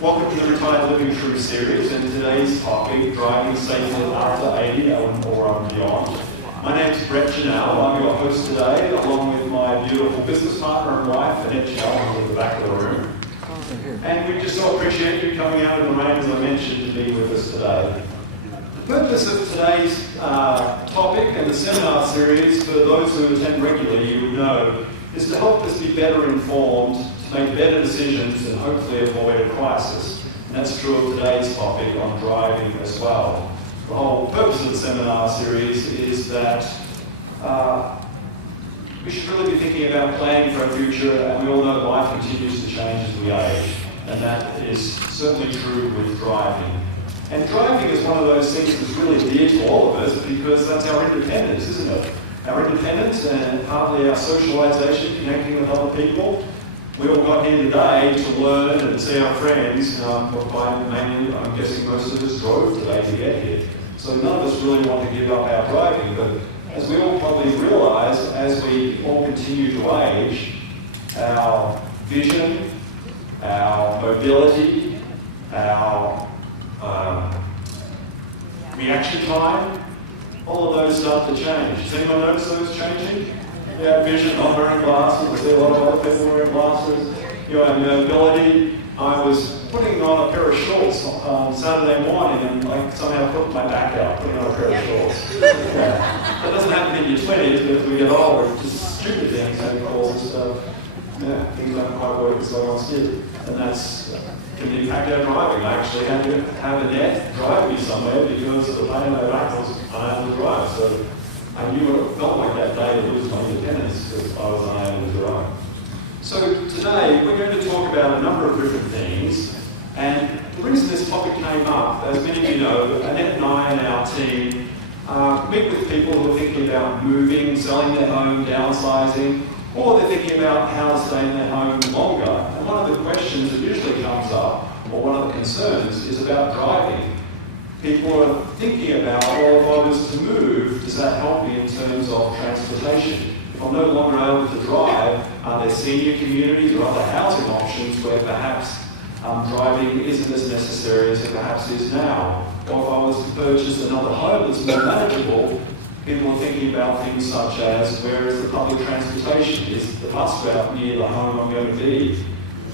Welcome to the Retired Living Through series, and today's topic, driving safely after 80 or beyond. My name is Brett Janelle. I'm your host today, along with my beautiful business partner and wife, Annette Janelle, at the back of the room. And we just so appreciate you coming out in the rain, as I mentioned, to be with us today. The purpose of today's topic and the seminar series, for those who attend regularly, you would know, is to help us be better informed, to make better decisions and hopefully avoid a crisis. And that's true of today's topic on driving as well. The whole purpose of the seminar series is that we should really be thinking about planning for our future, and we all know life continues to change as we age. And that is certainly true with driving. And driving is one of those things that's really dear to all of us because that's our independence, isn't it? Our independence and partly our socialisation, connecting with other people. We all got here today to learn and see our friends, but mainly, I'm guessing most of us drove today to get here. So none of us really want to give up our driving, but as we all probably realise, as we all continue to age, our vision, our mobility, our reaction time, all of those start to change. Does anyone notice those changing? Yeah, vision, not wearing glasses. I see a lot of other people wearing glasses. You know, mobility. I was putting on a pair of shorts on Saturday morning and I somehow put my back out, putting on a pair of shorts. Yeah. That doesn't happen in your 20s, but as we get older, it's just stupid things that cause stuff. Yeah, things don't quite work as I once did. And that's can impact our driving. I actually had to have Annette drive me somewhere because of the pain in my back was unable to drive. So I knew what it felt like that day to lose my independence because I was unable to drive. So today we're going to talk about a number of different things. And the reason this topic came up, as many of you know, Annette and I and our team meet with people who are thinking about moving, selling their home, downsizing, or they're thinking about how to stay in their home longer. And one of the questions that usually comes up, or one of the concerns, is about driving. People are thinking about, well, if I was to move, does that help me in terms of transportation? If I'm no longer able to drive, are there senior communities or other housing options where perhaps driving isn't as necessary as it perhaps is now? Or if I was to purchase another home that's more manageable, people are thinking about things such as, where is the public transportation? Is the bus route near the home I'm going to be?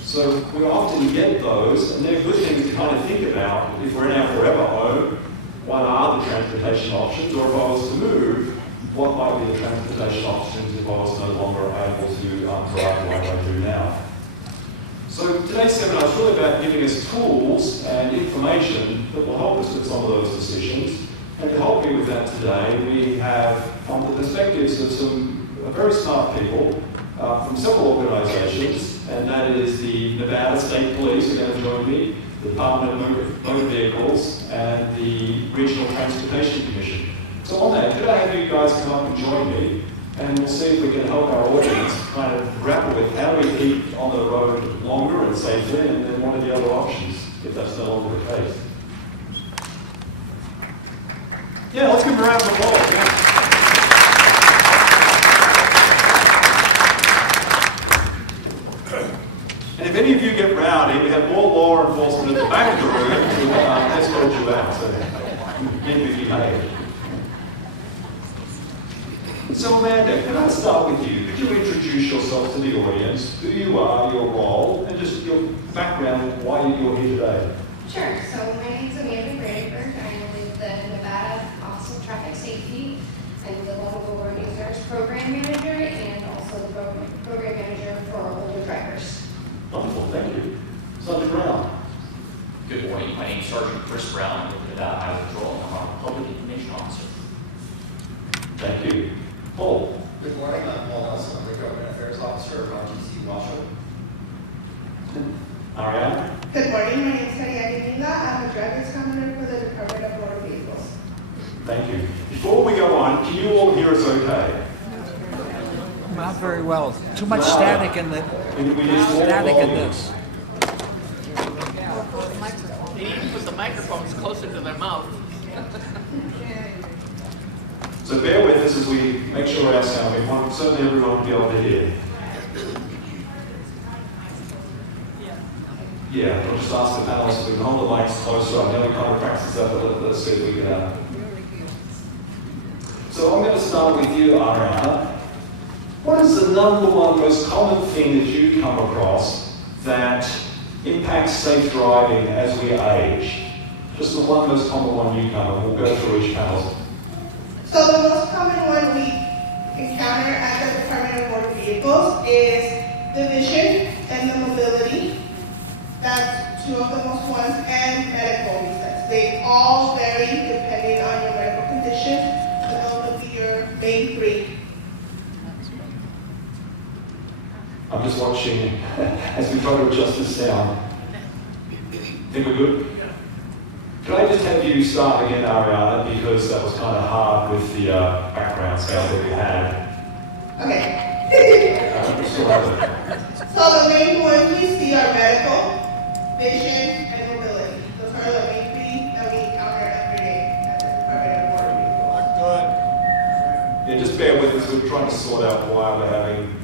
So we often get those, and they're good things to kind of think about. If we're in our forever home, what are the transportation options? Or if I was to move, what might be the transportation options if I was no longer able to drive like I do now? So today's seminar is really about giving us tools and information that will help us with some of those decisions. And to help me with that today, we have, from the perspectives of some very smart people from several organisations, and that is the Nevada State Police are going to join me, the Department of Motor Vehicles, and the Regional Transportation Commission. So on that, could I have you guys come up and join me, and we'll see if we can help our audience kind of grapple with how do we keep on the road longer and safely, and then what are the other options if that's no longer the case. Yeah, let's give them a round of applause. Yeah. And if any of you get rowdy, we have more law enforcement at the back of the room to escort you out, so you need to behave. So Amanda, can I start with you? Could you introduce yourself to the audience, who you are, your role, and just your background, why you're here today? Sure. So my name is Amanda Brandenburg. I am with the Nevada Office of Traffic Safety. I'm the Level Learning Search Program Manager and also the Program Manager for older drivers. Wonderful, thank you. Sergeant Brown. Good morning. My name is Sergeant Chris Brown. I'm with Nevada Highway Patrol. I'm our Public Information Officer. Thank you. Paul. Good morning, I'm Paul Nelson. I'm the Government Affairs Officer of RTC Washoe. Ariane. Good morning, my name is Maria Aguilera. I'm a driver's commander for the Department of Motor Vehicles. Thank you. Before we go on, can you all hear us okay? Not very well. Too much static in the static in this. They need to put the microphones closer to their mouth. So bear with us as we make sure our sound, we want certainly everyone to be able to hear. Yeah, I'll just ask the panelists if we can hold the mics closer. I know we kind of practiced that, but let's see if we can. So I'm going to start with you, Ariana. What is the number one most common thing that you come across that impacts safe driving as we age? Just the one most common one you come, and we'll go through each panel. So the most common one we encounter at the Department of Motor Vehicles is the vision and the mobility. That's two of the most ones, and medical reasons. They all vary depending on your medical condition, but those will be your main three. I'm just watching as we try to adjust the sound. Think we're good? Could I just have you start again, Ariana, because that was kind of hard with the background sound that we had. Okay. Still have it. So the main ones we see are medical, vision, and mobility. Those are the main three that we encounter every day at the Department of Motor Vehicles. Yeah, just bear with us. We're trying to sort out why we're having.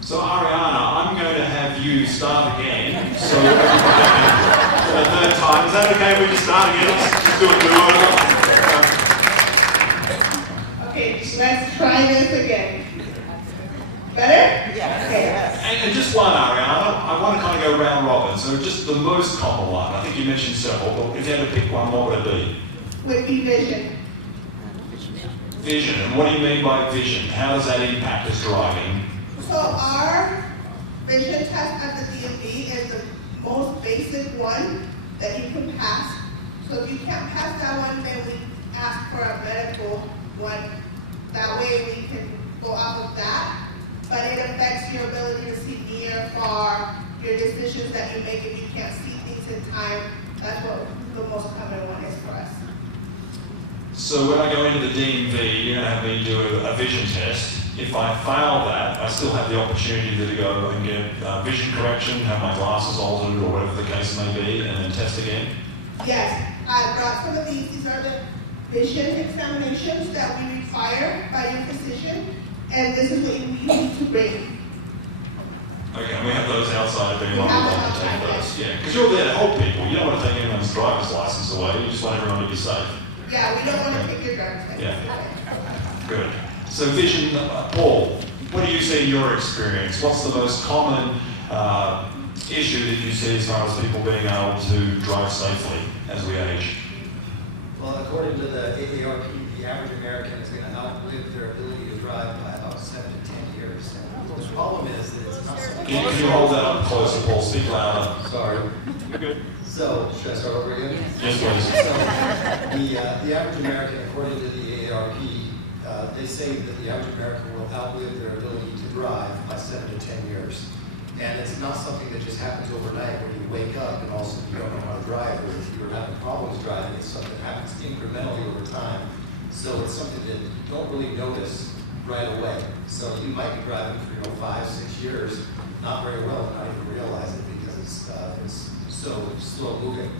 So Ariana, I'm going to have you start again. So for the third time, is that okay? We just start again. Let's just do a do-over. Okay, let's try this again. Better? Yeah. Okay. And just one, Ariana. I want to kind of go round robin. So just the most common one. I think you mentioned several, but if you had to pick one, what would it be? Would be vision. Vision. And what do you mean by vision? How does that impact us driving? So our vision test at the DMV is the most basic one that you can pass. So if you can't pass that one, then we ask for a medical one. That way we can go off of that. But it affects your ability to see near, far, your decisions that you make if you can't see things in time. That's what the most common one is for us. So when I go into the DMV, you're going to have me do a vision test. If I fail that, I still have the opportunity to go and get vision correction, have my glasses altered or whatever the case may be, and then test again? Yes, I brought some of these. These are the vision examinations that we require by your physician, and this is what we need to bring. Okay, and we have those outside if anyone We would have like to them take outside, those. Yeah, because you're there to help people. You don't want to take anyone's driver's license away. You just want everyone to be safe. Yeah, we don't want to take your driver's license. Yeah. Good. So vision, Paul, what do you see in your experience? What's the most common issue that you see as far as people being able to drive safely as we age? Well, according to the AARP, the average American is going to outlive their ability to drive by about 7 to 10 years. The problem is that it's not something. Can you hold that up closer, Paul? Speak louder. Sorry. You're good. So, should I start over again? Yes, please. So, the average American, according to the AARP, they say that the average American will outlive their ability to drive by 7 to 10 years. And it's not something that just happens overnight when you wake up and all of a sudden you don't know how to drive, or if you're having problems driving. It's something that happens incrementally over time. So it's something that you don't really notice right away. So you might be driving for 5, 6 years, not very well, and not even realize it because it's so slow moving.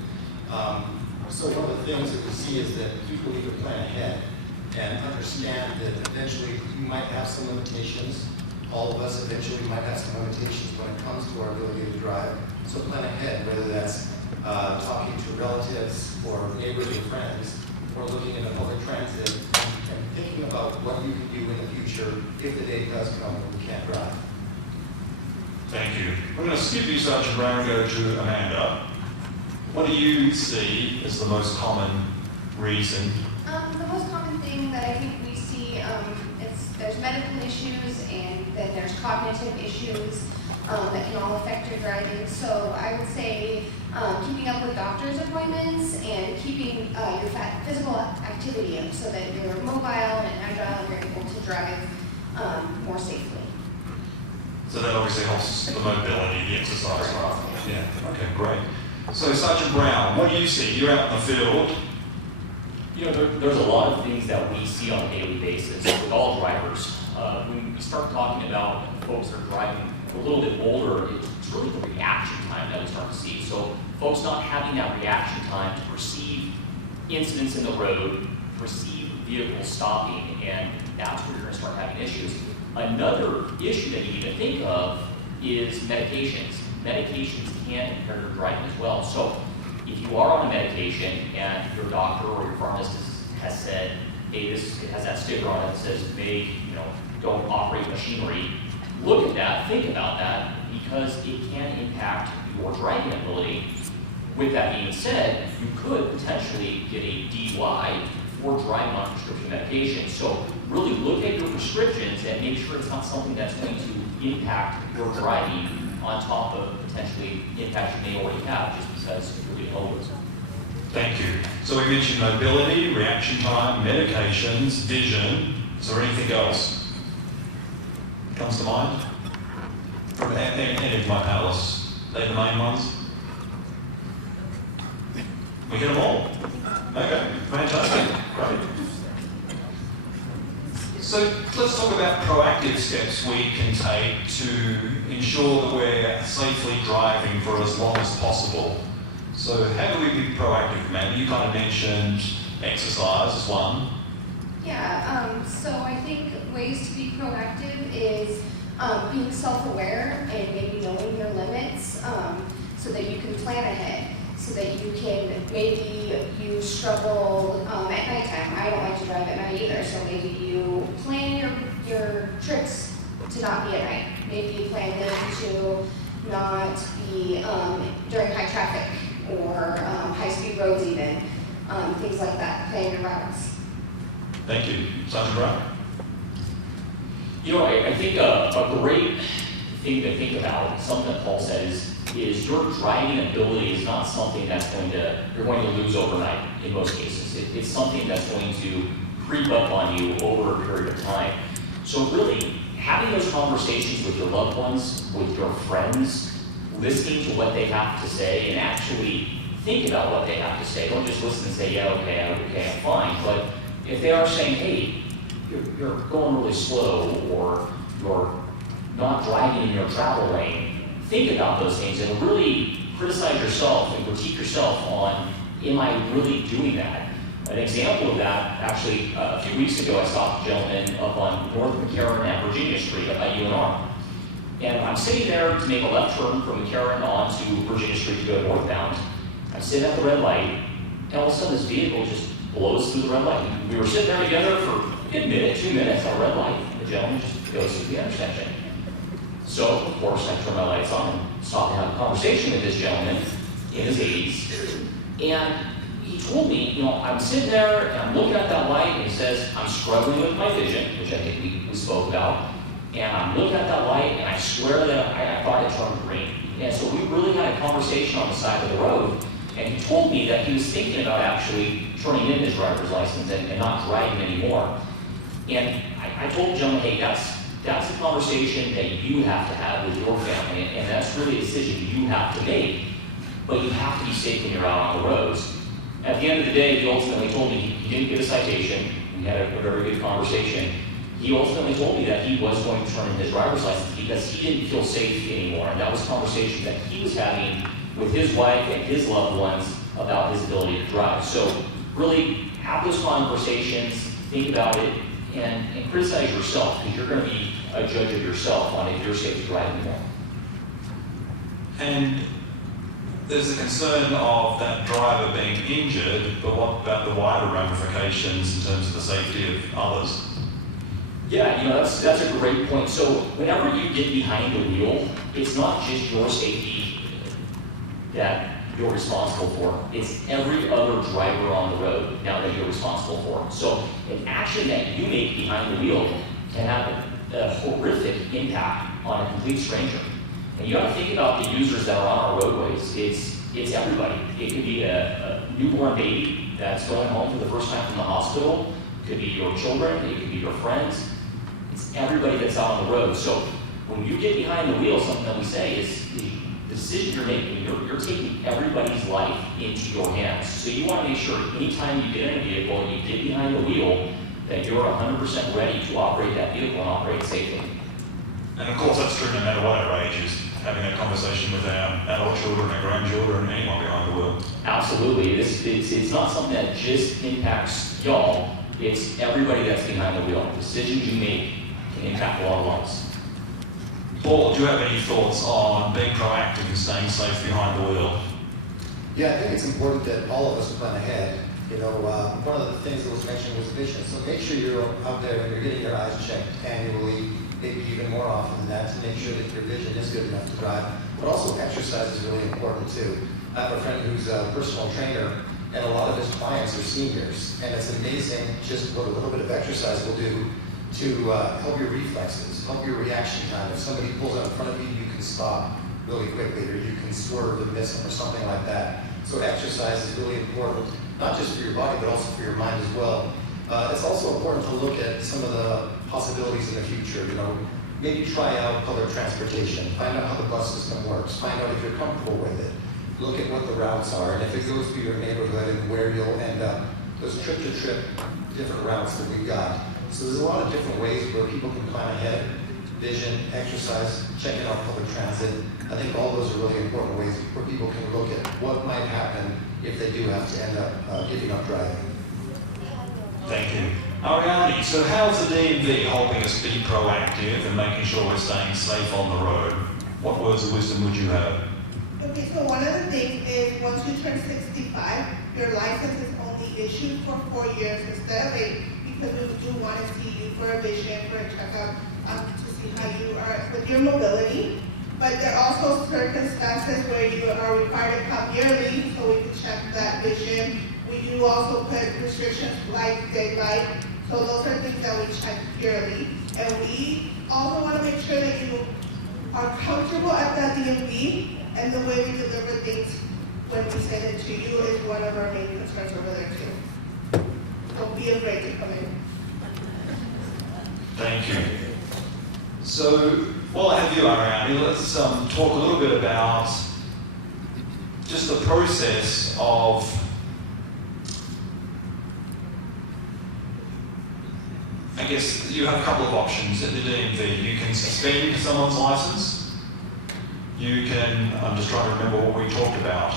So one of the things that we see is that people need to plan ahead and understand that eventually you might have some limitations. All of us eventually might have some limitations when it comes to our ability to drive. So plan ahead, whether that's talking to relatives or neighbors or friends, or looking into public transit and thinking about what you can do in the future if the day does come when you can't drive. Thank you. I'm going to skip you, Sergeant Brown, and go to Amanda. What do you see as the most common reason? The most common thing that I think we see there's medical issues and then there's cognitive issues that can all affect your driving. So I would say keeping up with doctor's appointments and keeping your physical activity up so that you're mobile and agile and you're able to drive more safely. So that obviously helps the mobility, the exercise, right? Yeah, okay, great. So Sergeant Brown, what do you see? You're out in the field. You know, there's a lot of things that we see on a daily basis with all drivers. When we start talking about folks that are driving a little bit older, it's really the reaction time that we start to see. So folks not having that reaction time to perceive incidents in the road, perceive vehicles stopping, and that's where you're going to start having issues. Another issue that you need to think of is medications. medications can impair your driving as well. So if you are on a medication and your doctor or your pharmacist has said, hey, this has that sticker on it that says, don't operate machinery, look at that, think about that, because it can impact your driving ability. With that being said, you could potentially get a DUI for driving on prescription medication. So really look at your prescriptions and make sure it's not something that's going to impact your driving on top of potentially impacts you may already have just because you're getting older. Thank you. So we mentioned mobility, reaction time, medications, vision. Is there anything else comes to mind? From any of my panelists, they're the main ones? We hit them all. Okay, fantastic, great. So let's talk about proactive steps we can take to ensure that we're safely driving for as long as possible. So how do we be proactive, Amanda? You kind of mentioned exercise as one. Yeah, so I think ways to be proactive is being self-aware and maybe knowing your limits so that you can plan ahead, so that you can, maybe you struggle at nighttime. I don't like to drive at night either, so maybe you plan your trips to not be at night. Maybe you plan them to not be during high traffic or high-speed roads even, things like that, plan your routes. Thank you. Sergeant Brown? I think a great thing to think about, something that Paul said, is your driving ability is not something that's you're going to lose overnight in most cases. It's something that's going to creep up on you over a period of time. So really, having those conversations with your loved ones, with your friends, listening to what they have to say, and actually think about what they have to say. Don't just listen and say, yeah, okay, I'm fine. But if they are saying, hey, you're going really slow, or you're not driving in your travel lane, think about those things and really criticize yourself and critique yourself on, am I really doing that? An example of that, actually, a few weeks ago, I stopped a gentleman up on North McCarran and Virginia Street up at UNR. And I'm sitting there to make a left turn from McCarran onto Virginia Street to go northbound. I'm sitting at the red light, and all of a sudden this vehicle just blows through the red light. We were sitting there together for a minute, 2 minutes on a red light. The gentleman just goes through the intersection. So, of course, I turned my lights on and stopped to have a conversation with this gentleman in his 80s. And he told me, I'm sitting there and I'm looking at that light, and he says, I'm struggling with my vision, which I think we spoke about. And I'm looking at that light, and I swear that I thought it turned green. And so we really had a conversation on the side of the road, and he told me that he was thinking about actually turning in his driver's license and not driving anymore. And I told the gentleman, hey, that's a conversation that you have to have with your family, and that's really a decision you have to make, but you have to be safe when you're out on the roads. At the end of the day, he ultimately told me he didn't get a citation. We had a very good conversation. He ultimately told me that he was going to turn in his driver's license because he didn't feel safe anymore. And that was a conversation that he was having with his wife and his loved ones about his ability to drive. So really have those conversations, think about it, and criticize yourself, because you're going to be a judge of yourself on if you're safe to drive anymore. And there's a concern of that driver being injured, but what about the wider ramifications in terms of the safety of others? Yeah, that's a great point. So whenever you get behind the wheel, it's not just your safety that you're responsible for. It's every other driver on the road now that you're responsible for. So an action that you make behind the wheel can have a horrific impact on a complete stranger. And you got to think about the users that are on our roadways. It's everybody. It could be a newborn baby that's going home for the first time from the hospital. It could be your children. It could be your friends. It's everybody that's out on the road. So when you get behind the wheel, something that we say is the decision you're making, you're taking everybody's life into your hands. So you want to make sure anytime you get in a vehicle and you get behind the wheel, that you're 100% ready to operate that vehicle and operate safely. And of course that's true no matter what our age is, having that conversation with our adult children, our grandchildren, anyone behind the wheel. Absolutely. It's not something that just impacts y'all, it's everybody that's behind the wheel. Decisions you make can impact a lot of lives. Paul, do you have any thoughts on being proactive and staying safe behind the wheel? Yeah, I think it's important that all of us plan ahead. You know, one of the things that was mentioned was vision. So make sure you're out there and you're getting your eyes checked annually, maybe even more often than that, to make sure that your vision is good enough to drive. But also exercise is really important too. I have a friend who's a personal trainer, and a lot of his clients are seniors. And it's amazing just what a little bit of exercise will do to help your reflexes, help your reaction time. If somebody pulls out in front of you, you can stop really quickly, or you can swerve and miss them or something like that. So exercise is really important, not just for your body, but also for your mind as well. It's also important to look at some of the possibilities in the future. You know, maybe try out public transportation, find out how the bus system works, find out if you're comfortable with it. Look at what the routes are, and if it goes through your neighborhood and where you'll end up. Those trip-to-trip different routes that we've got. So there's a lot of different ways where people can plan ahead. Vision, exercise, checking out public transit. I think all those are really important ways where people can look at what might happen if they do have to end up giving up driving. Thank you. Ariane, so how's the DMV helping us be proactive and making sure we're staying safe on the road? What words of wisdom would you have? Okay, so one of the things is once you turn 65, your license is only issued for 4 years instead of 8, because we do want to see you for a vision, for a checkup, to see how you are with your mobility. But there are also circumstances where you are required to come yearly, so we can check that vision. We do also put restrictions like daylight, so those are things that we check yearly. And we also want to make sure that you are comfortable at that DMV, and the way we deliver things when we send it to you is one of our main concerns over there too. Don't be afraid to come in. Thank you. So, while I have you, Ariane, let's talk a little bit about just the process of I guess you have a couple of options at the DMV. You can suspend someone's license. You can, I'm just trying to remember what we talked about.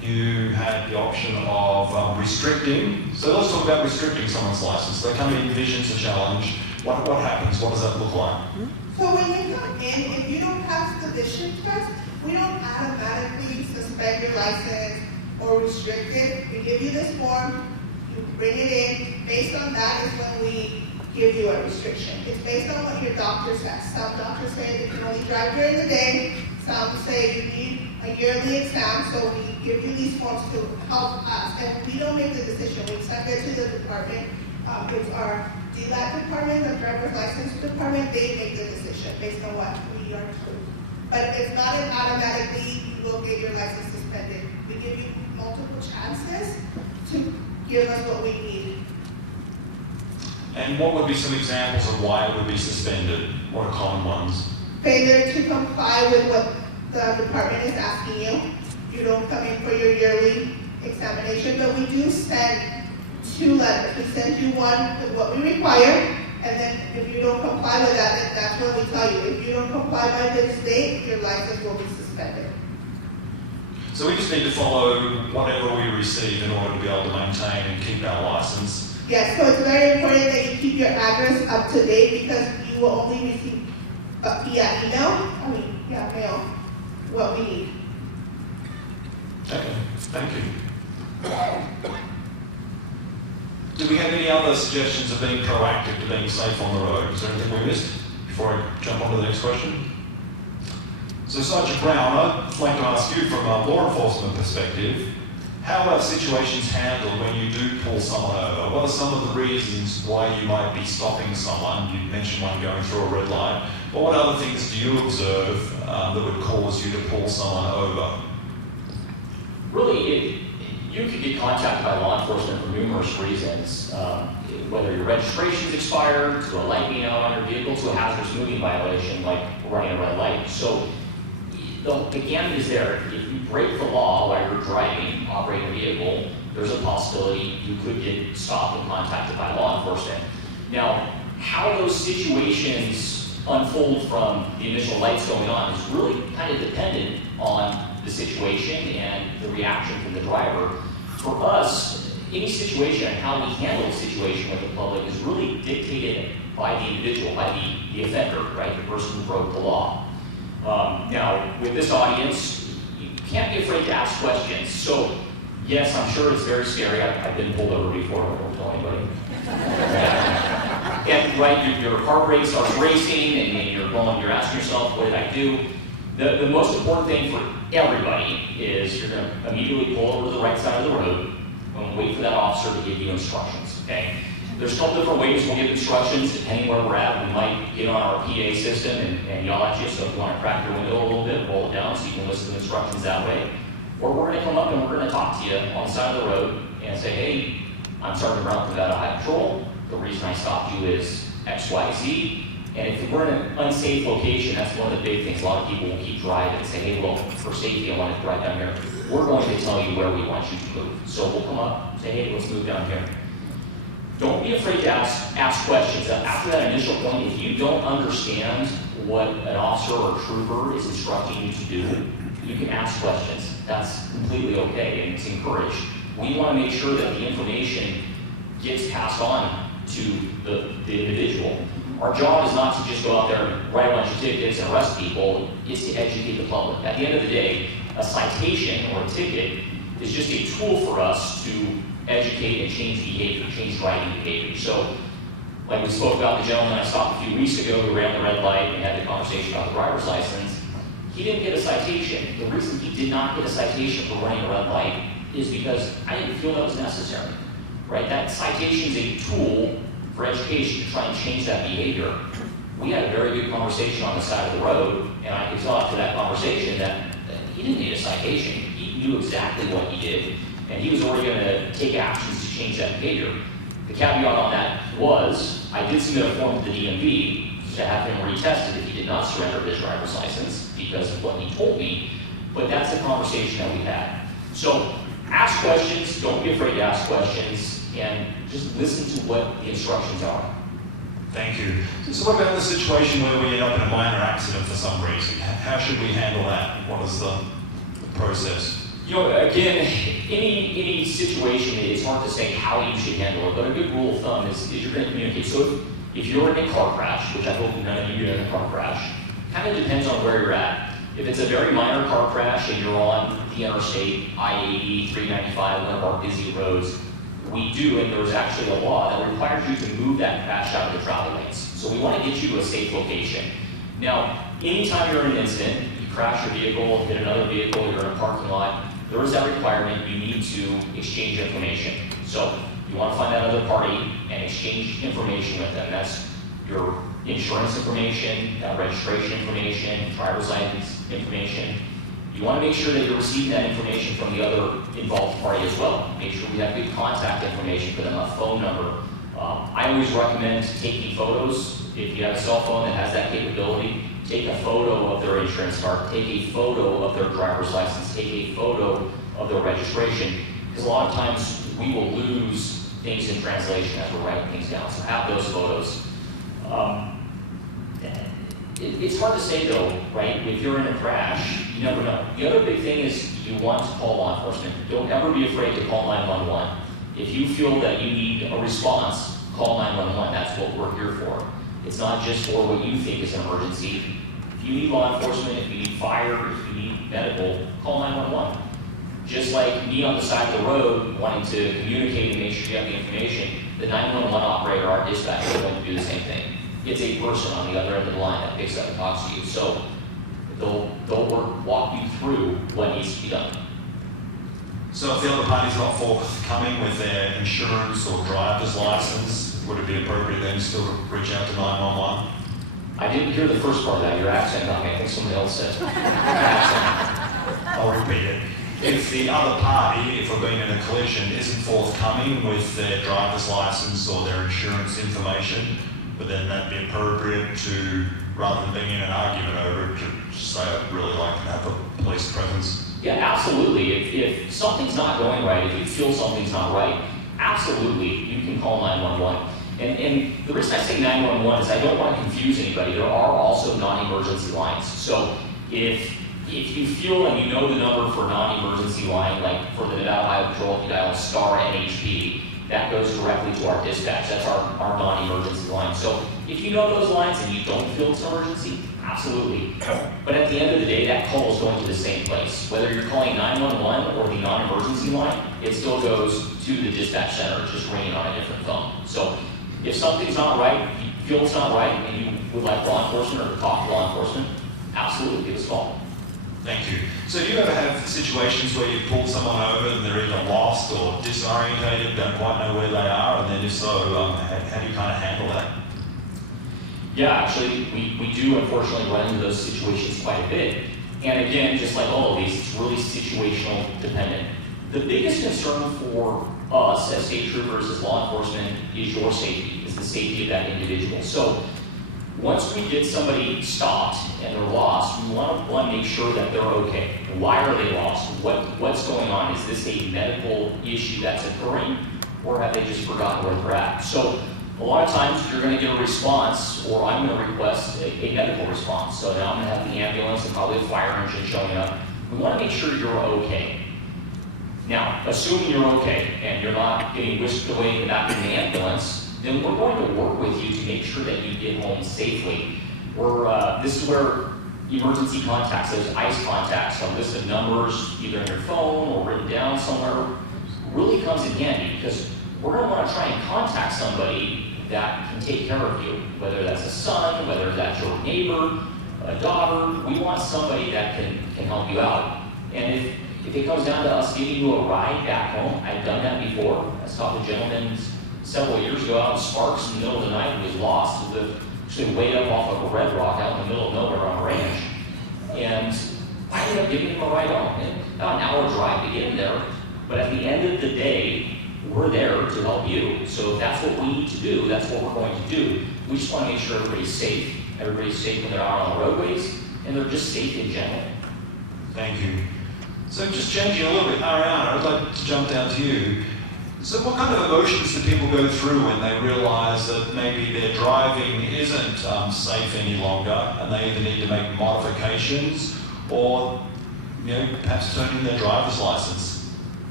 You had the option of restricting. So let's talk about restricting someone's license. They come in, vision's a challenge. What happens? What does that look like? So when you come in, if you don't pass the vision test, we don't automatically suspend your license or restrict it. We give you this form, you bring it in. Based on that is when we give you a restriction. It's based on what your doctor says. Some doctors say that you can only drive during the day. Some say you need a yearly exam, so we give you these forms to help us. And we don't make the decision. We send it to the department. It's our DLAT department, the driver's license department. They make the decision based on what we are told. But it's not an automatically you will get your license suspended. We give you multiple chances to give us what we need. And what would be some examples of why it would be suspended? What are common ones? Failure to comply with what the department is asking you. You don't come in for your yearly examination, but we do send 2 letters. We send you one with what we require, and then if you don't comply with that, then that's when we tell you. If you don't comply by this date, your license will be suspended. So we just need to follow whatever we receive in order to be able to maintain and keep our license. Yes, so it's very important that you keep your address up to date, because you will only receive via mail, what we need. Okay, thank you. Do we have any other suggestions of being proactive to being safe on the road? Is there anything we missed before I jump on to the next question? So Sergeant Brown, I'd like to ask you from a law enforcement perspective, how are situations handled when you do pull someone over? What are some of the reasons why you might be stopping someone? You mentioned one going through a red light. But what other things do you observe that would cause you to pull someone over? Really, you could get contacted by law enforcement for numerous reasons, whether your registration's expired, to a light being out on your vehicle, to a hazardous moving violation like running a red light. So the gamut is there. If you break the law while you're driving, operating a vehicle, there's a possibility you could get stopped and contacted by law enforcement. Now, how those situations unfold from the initial lights going on is really kind of dependent on the situation and the reaction from the driver. For us, any situation and how we handle the situation with the public is really dictated by the individual, by the offender, right? The person who broke the law. Now, with this audience, you can't be afraid to ask questions. So, yes, I'm sure it's very scary. I've been pulled over before, I won't tell anybody. And right, your heart rate starts racing, and you're asking yourself, what did I do? The most important thing for everybody is you're going to immediately pull over to the right side of the road and wait for that officer to give you instructions, okay? There's a couple different ways we'll give instructions depending where we're at. We might get on our PA system and yell at you, so if you want to crack your window a little bit, roll it down so you can listen to the instructions that way. Or we're going to come up and we're going to talk to you on the side of the road and say, hey, I'm Sergeant Brown from Nevada High Patrol. The reason I stopped you is X, Y, Z. And if we're in an unsafe location, that's one of the big things. A lot of people will keep driving and say, hey, well, for safety, I want to drive down here. We're going to tell you where we want you to move. So we'll come up and say, hey, let's move down here. Don't be afraid to ask questions. After that initial point, if you don't understand what an officer or trooper is instructing you to do, you can ask questions. That's completely okay, and it's encouraged. We want to make sure that the information gets passed on to the individual. Our job is not to just go out there and write a bunch of tickets and arrest people. It's to educate the public. At the end of the day, a citation or a ticket is just a tool for us to educate and change behavior, change driving behavior. So, like we spoke about the gentleman I stopped a few weeks ago who ran the red light and had the conversation about the driver's license, he didn't get a citation. The reason he did not get a citation for running a red light is because I didn't feel that was necessary, right? That citation is a tool for education to try and change that behavior. We had a very good conversation on the side of the road, and I could tell after that conversation that he didn't need a citation. He knew exactly what he did, and he was already going to take actions to change that behavior. The caveat on that was, I did submit a form to the DMV to have him retested if he did not surrender his driver's license because of what he told me, but that's the conversation that we had. So, ask questions, don't be afraid to ask questions, and just listen to what the instructions are. Thank you. So what about the situation where we end up in a minor accident for some reason? How should we handle that? What is the process? You know, again, any situation, it's hard to say how you should handle it, but a good rule of thumb is you're going to communicate. So if you're in a car crash, which I hope none of you get in a car crash, kind of depends on where you're at. If it's a very minor car crash and you're on the interstate, I-80, 395, one of our busy roads, we do, and there's actually a law that requires you to move that crash out of the travel lanes. So we want to get you to a safe location. Now, anytime you're in an incident, you crash your vehicle, hit another vehicle, you're in a parking lot, there is that requirement, you need to exchange information. So you want to find that other party and exchange information with them. That's your insurance information, that registration information, driver's license information. You want to make sure that you're receiving that information from the other involved party as well. Make sure we have good contact information for them, a phone number. I always recommend taking photos. If you have a cell phone that has that capability, take a photo of their insurance card, take a photo of their driver's license, take a photo of their registration. Because a lot of times we will lose things in translation as we're writing things down. So have those photos. It's hard to say though, right? If you're in a crash, you never know. The other big thing is you want to call law enforcement. Don't ever be afraid to call 911. If you feel that you need a response, call 911. That's what we're here for. It's not just for what you think is an emergency. If you need law enforcement, if you need fire, if you need medical, call 911. Just like me on the side of the road wanting to communicate and make sure you have the information, the 911 operator, our dispatcher, is going to do the same thing. It's a person on the other end of the line that picks up and talks to you. So they'll walk you through what needs to be done. So if the other party's not forthcoming with their insurance or driver's license, would it be appropriate then still to reach out to 911? I didn't hear the first part of that. Your accent got me. I think somebody else said. I'll repeat it. If the other party, if we're being in a collision, isn't forthcoming with their driver's license or their insurance information, but then that'd be appropriate to, rather than being in an argument over it, to say I'd really like to have a police presence. Yeah, absolutely. If something's not going right, if you feel something's not right, absolutely, you can call 911. And the reason I say 911 is I don't want to confuse anybody. There are also non-emergency lines. So if you feel and you know the number for non-emergency line, like for the Nevada Highway Patrol, if you dial star NHP, that goes directly to our dispatch. That's our non-emergency line. So if you know those lines and you don't feel it's an emergency, absolutely. But at the end of the day, that call is going to the same place. Whether you're calling 911 or the non-emergency line, it still goes to the dispatch center, just ringing on a different phone. So if something's not right, if you feel it's not right, and you would like law enforcement or to talk to law enforcement, absolutely give us a call. Thank you. So do you ever have situations where you've pulled someone over and they're either lost or disorientated, don't quite know where they are, and then if so, how do you kind of handle that? Yeah, actually, we do unfortunately run into those situations quite a bit. And again, just like all of these, it's really situational dependent. The biggest concern for us as state troopers, as law enforcement, is your safety, is the safety of that individual. So once we get somebody stopped and they're lost, we want to make sure that they're okay. Why are they lost? What's going on? Is this a medical issue that's occurring, or have they just forgotten where they're at? So a lot of times you're going to get a response, or I'm going to request a medical response. So now I'm going to have the ambulance and probably a fire engine showing up. We want to make sure you're okay. Now, assuming you're okay and you're not getting whisked away in the back of the ambulance, then we're going to work with you to make sure that you get home safely. This is where emergency contacts, those ICE contacts, a list of numbers, either in your phone or written down somewhere, really comes in handy, because we're going to want to try and contact somebody that can take care of you, whether that's a son, whether that's your neighbor, a daughter. We want somebody that can help you out. And if it comes down to us giving you a ride back home, I've done that before. I saw a gentleman several years ago out in Sparks in the middle of the night who was lost. He lived actually way up off of a red rock out in the middle of nowhere on a ranch. And I ended up giving him a ride home. And about an hour drive to get him there. But at the end of the day, we're there to help you. So if that's what we need to do, that's what we're going to do. We just want to make sure everybody's safe. Everybody's safe when they're out on the roadways, and they're just safe in general. Thank you. So just changing a little bit, Ariana, I'd like to jump down to you. So what kind of emotions do people go through when they realize that maybe their driving isn't safe any longer, and they either need to make modifications or, perhaps turn in their driver's license?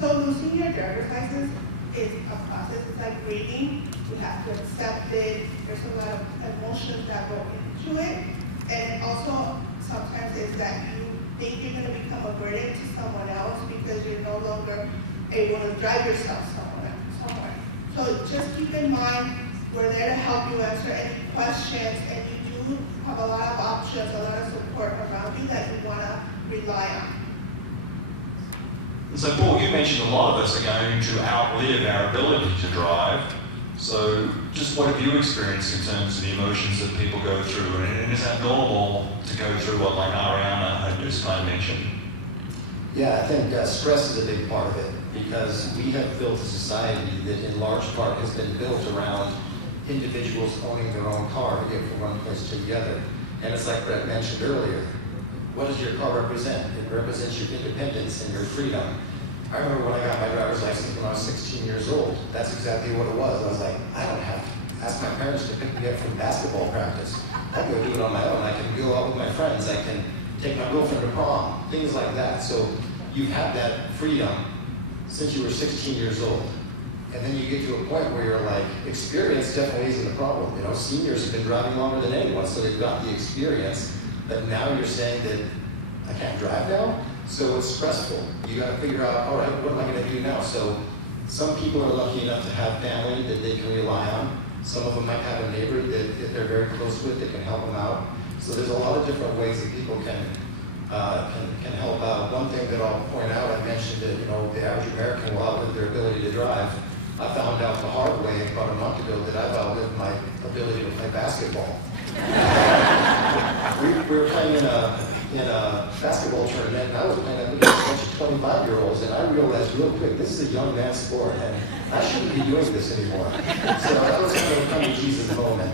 So losing your driver's license is a process. It's like grieving. You have to accept it. There's a lot of emotions that go into it. And also, sometimes it's that you think you're going to become a burden to someone else because you're no longer able to drive yourself somewhere. So just keep in mind, we're there to help you answer any questions, and you do have a lot of options, a lot of support around you that you want to rely on. And so, Paul, you mentioned a lot of us are going to outlive our ability to drive. So just what have you experienced in terms of the emotions that people go through? And is that normal to go through what, like Ariana had just kind of mentioned? Yeah, I think stress is a big part of it, because we have built a society that in large part has been built around individuals owning their own car to get from one place to the other. And it's like Brett mentioned earlier, what does your car represent? It represents your independence and your freedom. I remember when I got my driver's license when I was 16 years old. That's exactly what it was. I was like, I don't have to ask my parents to pick me up from basketball practice. I can go do it on my own. I can go out with my friends. I can take my girlfriend to prom, things like that. So you've had that freedom since you were 16 years old. And then you get to a point where you're like, experience definitely isn't a problem. Seniors have been driving longer than anyone, so they've got the experience. But now you're saying that I can't drive now? So it's stressful. You got to figure out, all right, what am I going to do now? So some people are lucky enough to have family that they can rely on. Some of them might have a neighbor that they're very close with that can help them out. So there's a lot of different ways that people can help out. One thing that I'll point out, I mentioned that the average American will outlive their ability to drive. I found out the hard way about a month ago that I've outlived my ability to play basketball. we were playing in a basketball tournament, and I was playing against a bunch of 25-year-olds, and I realized real quick, this is a young man's sport, and I shouldn't be doing this anymore. So that was kind of a come to Jesus moment.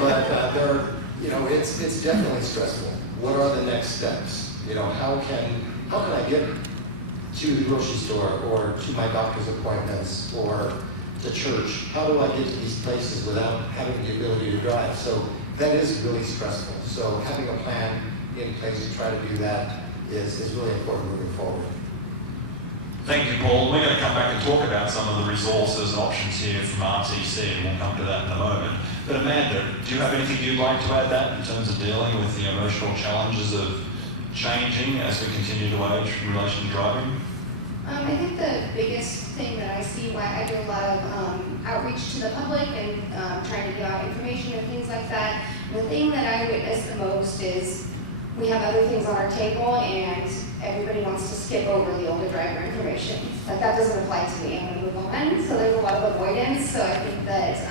But it's definitely stressful. What are the next steps? How can I get to the grocery store, or to my doctor's appointments, or to church? How do I get to these places without having the ability to drive? So that is really stressful. So having a plan in place to try to do that is really important moving forward. Thank you, Paul. We're going to come back and talk about some of the resources and options here from RTC, and we'll come to that in a moment. But Amanda, do you have anything you'd like to add that in terms of dealing with the emotional challenges of changing as we continue to age in relation to driving? I think the biggest thing that I see, why I do a lot of outreach to the public and trying to give out information and things like that, the thing that I witness the most is we have other things on our table and everybody wants to skip over the older driver information. Like, that doesn't apply to me, I'm gonna move on. So there's a lot of avoidance. So I think that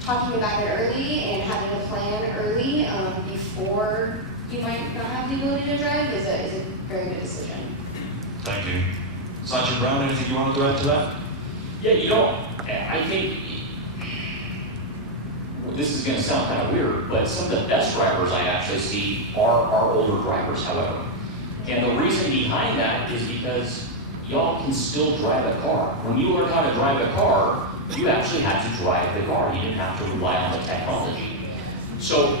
talking about it early and having a plan early before you might not have the ability to drive is a very good decision. Thank you. Sergeant Brown, anything you wanted to add to that? Yeah, I think, this is going to sound kind of weird, but some of the best drivers I actually see are older drivers, however. And the reason behind that is because y'all can still drive a car. When you learn how to drive a car, you actually had to drive the car. You didn't have to rely on the technology. So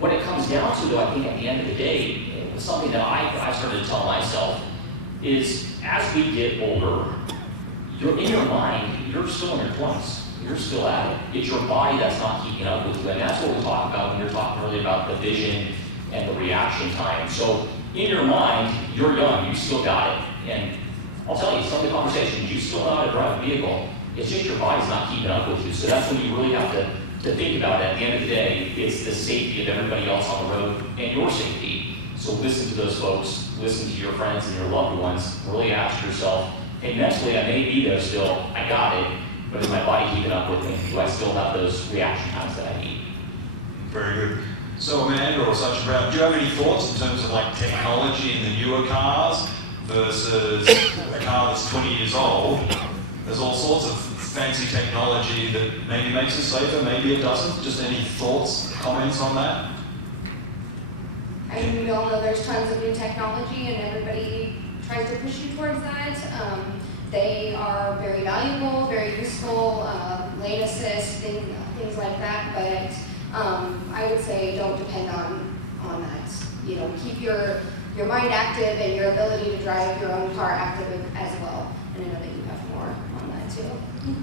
what it comes down to, though, I think at the end of the day, something that I started to tell myself is, as we get older, in your mind, you're still in your 20s. You're still at it. It's your body that's not keeping up with you. And that's what we talk about when you're talking earlier about the vision and the reaction time. So in your mind, you're young, you still got it. And I'll tell you, some of the conversations, you still know how to drive a vehicle. It's just your body's not keeping up with you. So that's when you really have to think about it. At the end of the day, it's the safety of everybody else on the road and your safety. So listen to those folks, listen to your friends and your loved ones, really ask yourself, hey, mentally I may be there still, I got it, but is my body keeping up with me? Do I still have those reaction times that I need? Very good. So Amanda or Sergeant Brown, do you have any thoughts in terms of like technology in the newer cars versus a car that's 20 years old? There's all sorts of fancy technology that maybe makes it safer, maybe it doesn't. Just any thoughts, comments on that? I mean, we all know there's tons of new technology and everybody tries to push you towards that. They are very valuable, very useful, lane assist, things like that, but I would say don't depend on that. You know, keep your mind active and your ability to drive your own car active as well. And I know that you have more on that too.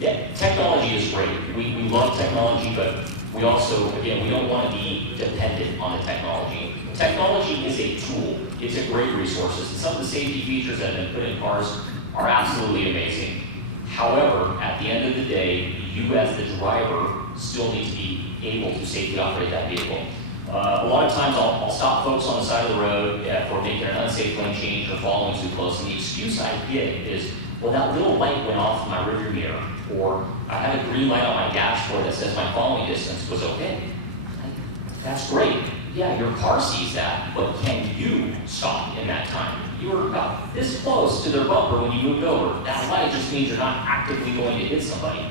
Yeah, technology is great. We love technology, but we also, again, we don't want to be dependent on the technology. Technology is a tool. It's a great resource. And some of the safety features that have been put in cars are absolutely amazing. However, at the end of the day, you as the driver still need to be able to safely operate that vehicle. A lot of times I'll stop folks on the side of the road for making an unsafe lane change or following too close, and the excuse I get is, well, that little light went off in my rearview mirror, or I had a green light on my dashboard that says my following distance was okay. That's great. Yeah, your car sees that, but can you stop in that time? You were about this close to their bumper when you moved over. That light just means you're not actively going to hit somebody.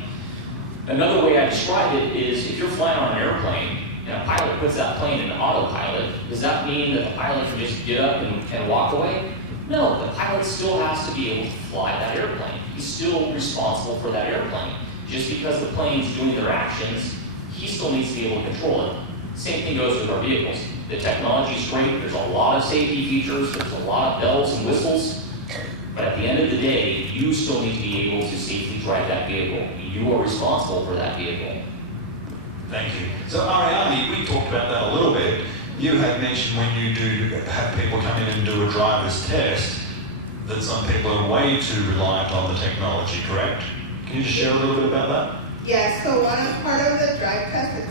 Another way I describe it is if you're flying on an airplane and a pilot puts that plane in autopilot, does that mean that the pilot can just get up and walk away? No, the pilot still has to be able to fly that airplane. He's still responsible for that airplane. Just because the plane's doing their actions, he still needs to be able to control it. Same thing goes with our vehicles. The technology is great, there's a lot of safety features, there's a lot of bells and whistles, but at the end of the day, you still need to be able to safely drive that vehicle. You are responsible for that vehicle. Thank you. So Ariane, we talked about that a little bit. You had mentioned when you do have people come in and do a driver's test, that some people are way too reliant on the technology, correct? Can you just share a little bit about that? Yes, so part of the drive test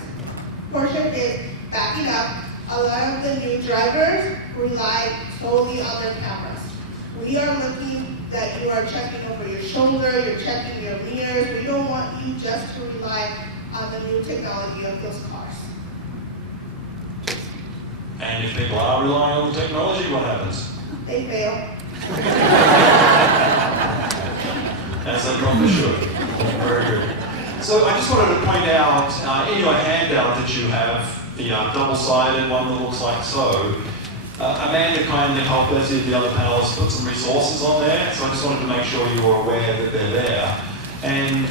portion is backing up. A lot of the new drivers rely solely on their cameras. We are looking that you are checking over your shoulder, you're checking your mirrors. We don't want you just to rely on the new technology of those cars. And if people are relying on the technology, what happens? They fail. As they probably should. Very good. So I just wanted to point out, in your handout that you have, the double-sided one that looks like so, Amanda kindly helped us, the other panelists, put some resources on there, so I just wanted to make sure you were aware that they're there. And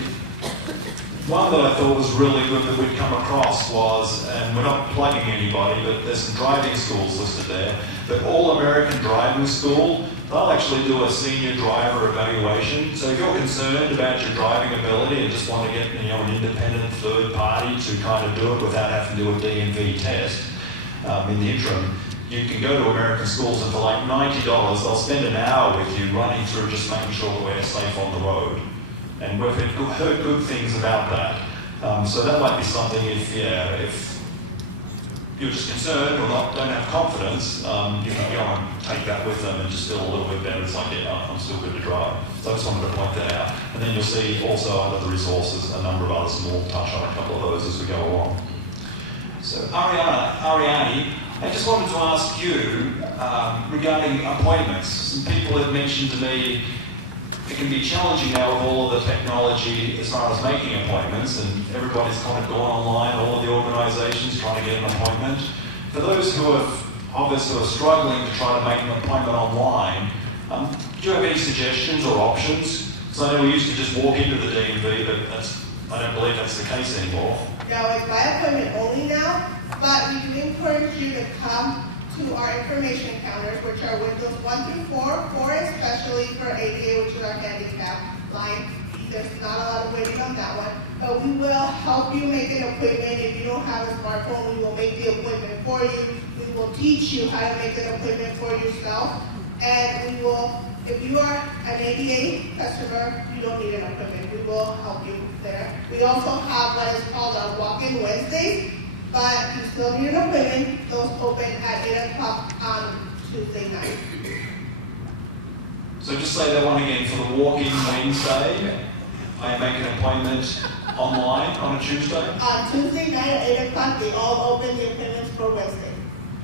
one that I thought was really good that we'd come across was, and we're not plugging anybody, but there's some driving schools listed there, but All American Driving School they'll actually do a senior driver evaluation. So if you're concerned about your driving ability and just want to get an independent third party to kind of do it without having to do a DMV test in the interim, you can go to American schools and for like $90, they'll spend an hour with you running through just making sure that we're safe on the road. And we've heard good things about that. So that might be something if you're just concerned or don't have confidence, you can go and take that with them and just feel a little bit better. It's like, yeah, I'm still good to drive. So I just wanted to point that out. And then you'll see also under the resources a number of others, and we'll touch on a couple of those as we go along. So Ariane, I just wanted to ask you regarding appointments. Some people have mentioned to me it can be challenging now with all of the technology as far as making appointments, and everybody's kind of gone online, all of the organisations trying to get an appointment. For those of us who are struggling to try to make an appointment online, do you have any suggestions or options? So I know we used to just walk into the DMV, but I don't believe that's the case anymore. Now it's by appointment only now, but we do encourage you to come to our information counters, which are windows 1 through 4 especially for ADA, which is our handicap line. There's not a lot of waiting on that one, but we will help you make an appointment. If you don't have a smartphone, we will make the appointment for you. We will teach you how to make an appointment for yourself, and we will, if you are an ADA customer, you don't need an appointment. We will help you there. We also have what is called our walk-in Wednesdays, but you still need an appointment. Those open at 8 o'clock on Tuesday night. So just say that one again. For the walk-in Wednesday, I make an appointment online on a Tuesday? On Tuesday night at 8 o'clock, they all open the appointments for Wednesday.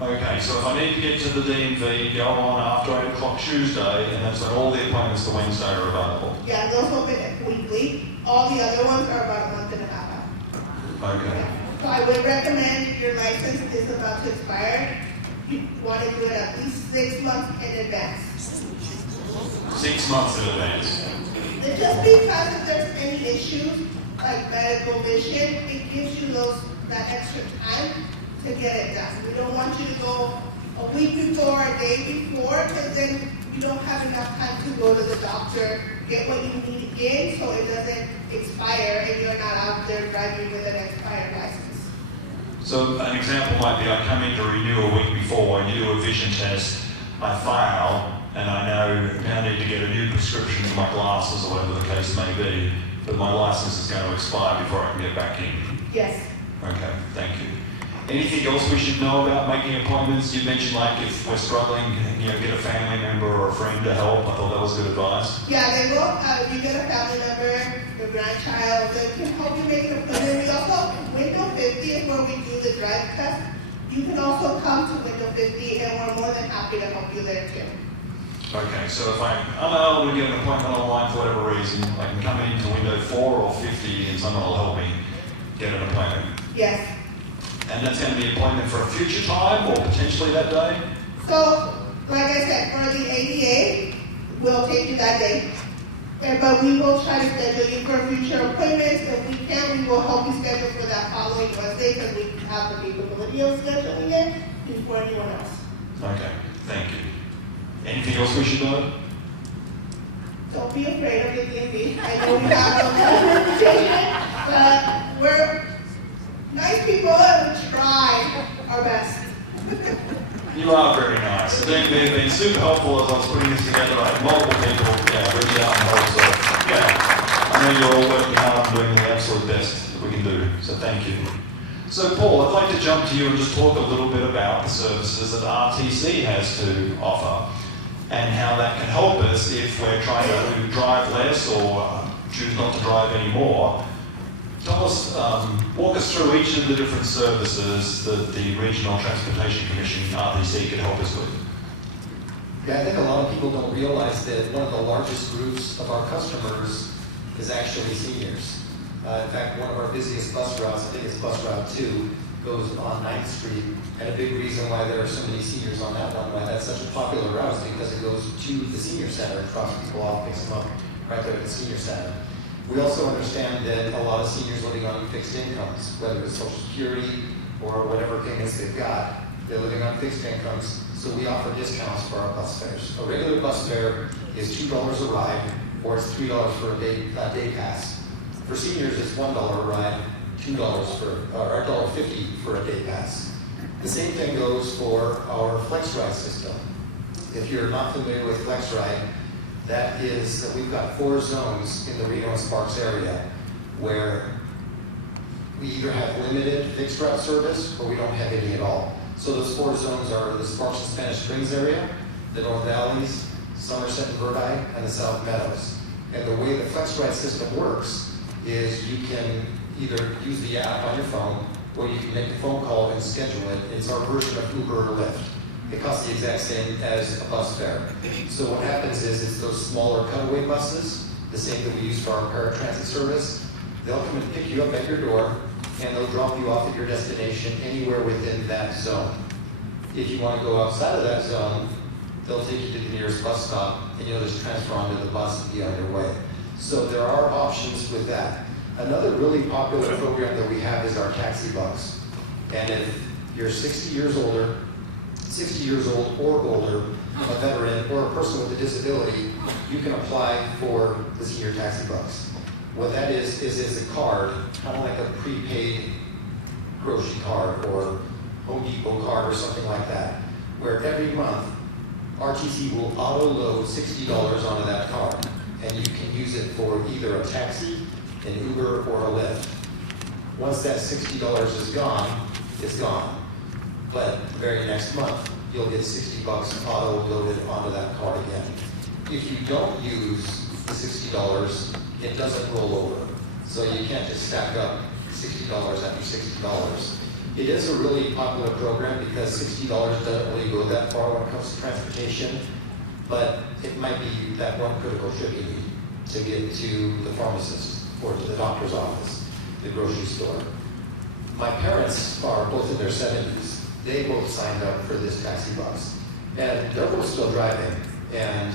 Okay, so if I need to get to the DMV, go on after 8 o'clock Tuesday, and that's when all the appointments for Wednesday are available? Yeah, those open weekly. All the other ones are about a month and a half out. Okay. Yeah. So I would recommend if your license is about to expire, you want to do it at least 6 months in advance. 6 months in advance. And just because if there's any issues, like medical vision, it gives you that extra time to get it done. We don't want you to go a week before, a day before, because then you don't have enough time to go to the doctor, get what you need in, so it doesn't expire and you're not out there driving with an expired license. So an example might be I come in to renew a week before, and you do a vision test, I fail, and I know now I need to get a new prescription for my glasses or whatever the case may be, but my license is going to expire before I can get back in. Yes. Okay, thank you. Anything else we should know about making appointments? You mentioned like if we're struggling, get a family member or a friend to help. I thought that was good advice. Yeah, they will. You get a family member, your grandchild, they can help you make an appointment. We also, window 50 is where we do the drive test. You can also come to window 50 and we're more than happy to help you there too. Okay, so if I'm unable to get an appointment online for whatever reason, I can come into window 4 or 50 and someone will help me get an appointment. Yes. And that's going to be an appointment for a future time or potentially that day? So, like I said, for the ADA, we'll take you that day. But we will try to schedule you for future appointments. If we can, we will help you schedule for that following Wednesday because we have the capability of scheduling it before anyone else. Okay, thank you. Anything else we should know? Don't be afraid of the DMV. I know we have a reputation, but we're nice people and we try our best. You are very nice. They've been super helpful as I was putting this together. I had multiple people reach out and help. So, I know you're all working hard and doing the absolute best that we can do. So thank you. So Paul, I'd like to jump to you and just talk a little bit about the services that RTC has to offer and how that can help us if we're trying to drive less or choose not to drive anymore. Tell us, walk us through each of the different services that the Regional Transportation Commission, RTC, can help us with. Yeah, I think a lot of people don't realize that one of the largest groups of our customers is actually seniors. In fact, one of our busiest bus routes, I think it's bus route 2, goes on 9th Street. And a big reason why there are so many seniors on that one, why that's such a popular route, is because it goes to the senior center, drops people off, picks them up right there at the senior center. We also understand that a lot of seniors living on fixed incomes, whether it's Social Security or whatever payments they've got, They're living on fixed incomes, so we offer discounts for our bus fares. A regular bus fare is $2 a ride, or it's $3 for a day pass. For seniors, it's $1 a ride, $2 or $1.50 for a day pass. The same thing goes for our FlexRide system. If you're not familiar with FlexRide, that is that we've got 4 zones in the Reno and Sparks area where we either have limited fixed route service or we don't have any at all. So those 4 zones are the Sparks and Spanish Springs area, the North Valleys, Somerset and Verdi, and the South Meadows. And the way the FlexRide system works is you can either use the app on your phone or you can make a phone call and schedule it. It's our version of Uber or Lyft. It costs the exact same as a bus fare. So what happens is it's those smaller cutaway buses, the same that we use for our paratransit service. They'll come and pick you up at your door and they'll drop you off at your destination anywhere within that zone. If you want to go outside of that zone, they'll take you to the nearest bus stop and you'll just transfer onto the bus and be on your way. So there are options with that. Another really popular program that we have is our taxi bucks. And if you're 60 years old or older, a veteran or a person with a disability, you can apply for the senior taxi bucks. What that is a card, kind of like a prepaid grocery card or Home Depot card or something like that, where every month RTC will auto-load $60 onto that card, and you can use it for either a taxi, an Uber, or a Lyft. Once that $60 is gone, it's gone. But the very next month, you'll get $60 auto-loaded onto that card again. If you don't use the $60, it doesn't roll over. So you can't just stack up $60 after $60. It is a really popular program because $60 doesn't really go that far when it comes to transportation, but it might be that one critical trip you need to get to the pharmacist or to the doctor's office, the grocery store. My parents are both in their 70s. They both signed up for this taxi bus. And they're both still driving. And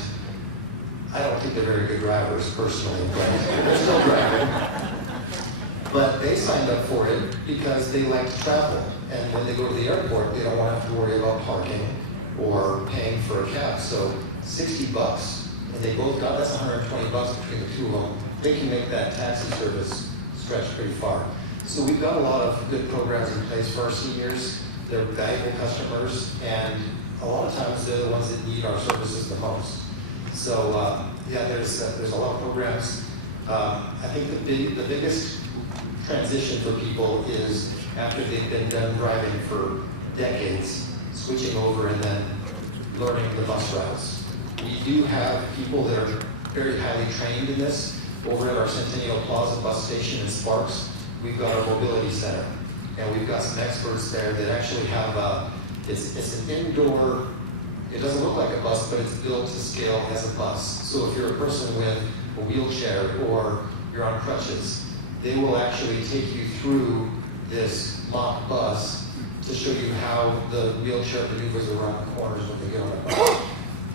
I don't think they're very good drivers personally, but they're still driving. But they signed up for it because they like to travel. And when they go to the airport, they don't want to have to worry about parking or paying for a cab. So $60, and they both got, that's $120 between the two of them. They can make that taxi service stretch pretty far. So we've got a lot of good programs in place for our seniors. They're valuable customers, and a lot of times they're the ones that need our services the most. So yeah, there's a lot of programs. I think the biggest transition for people is after they've been done driving for decades, switching over and then learning the bus routes. We do have people that are very highly trained in this. Over at our Centennial Plaza bus station in Sparks, we've got our mobility center. And we've got some experts there that actually have, it's an indoor, it doesn't look like a bus, but it's built to scale as a bus. So if you're a person with a wheelchair or you're on crutches, they will actually take you through this mock bus to show you how the wheelchair maneuvers around the corners when they get on the bus.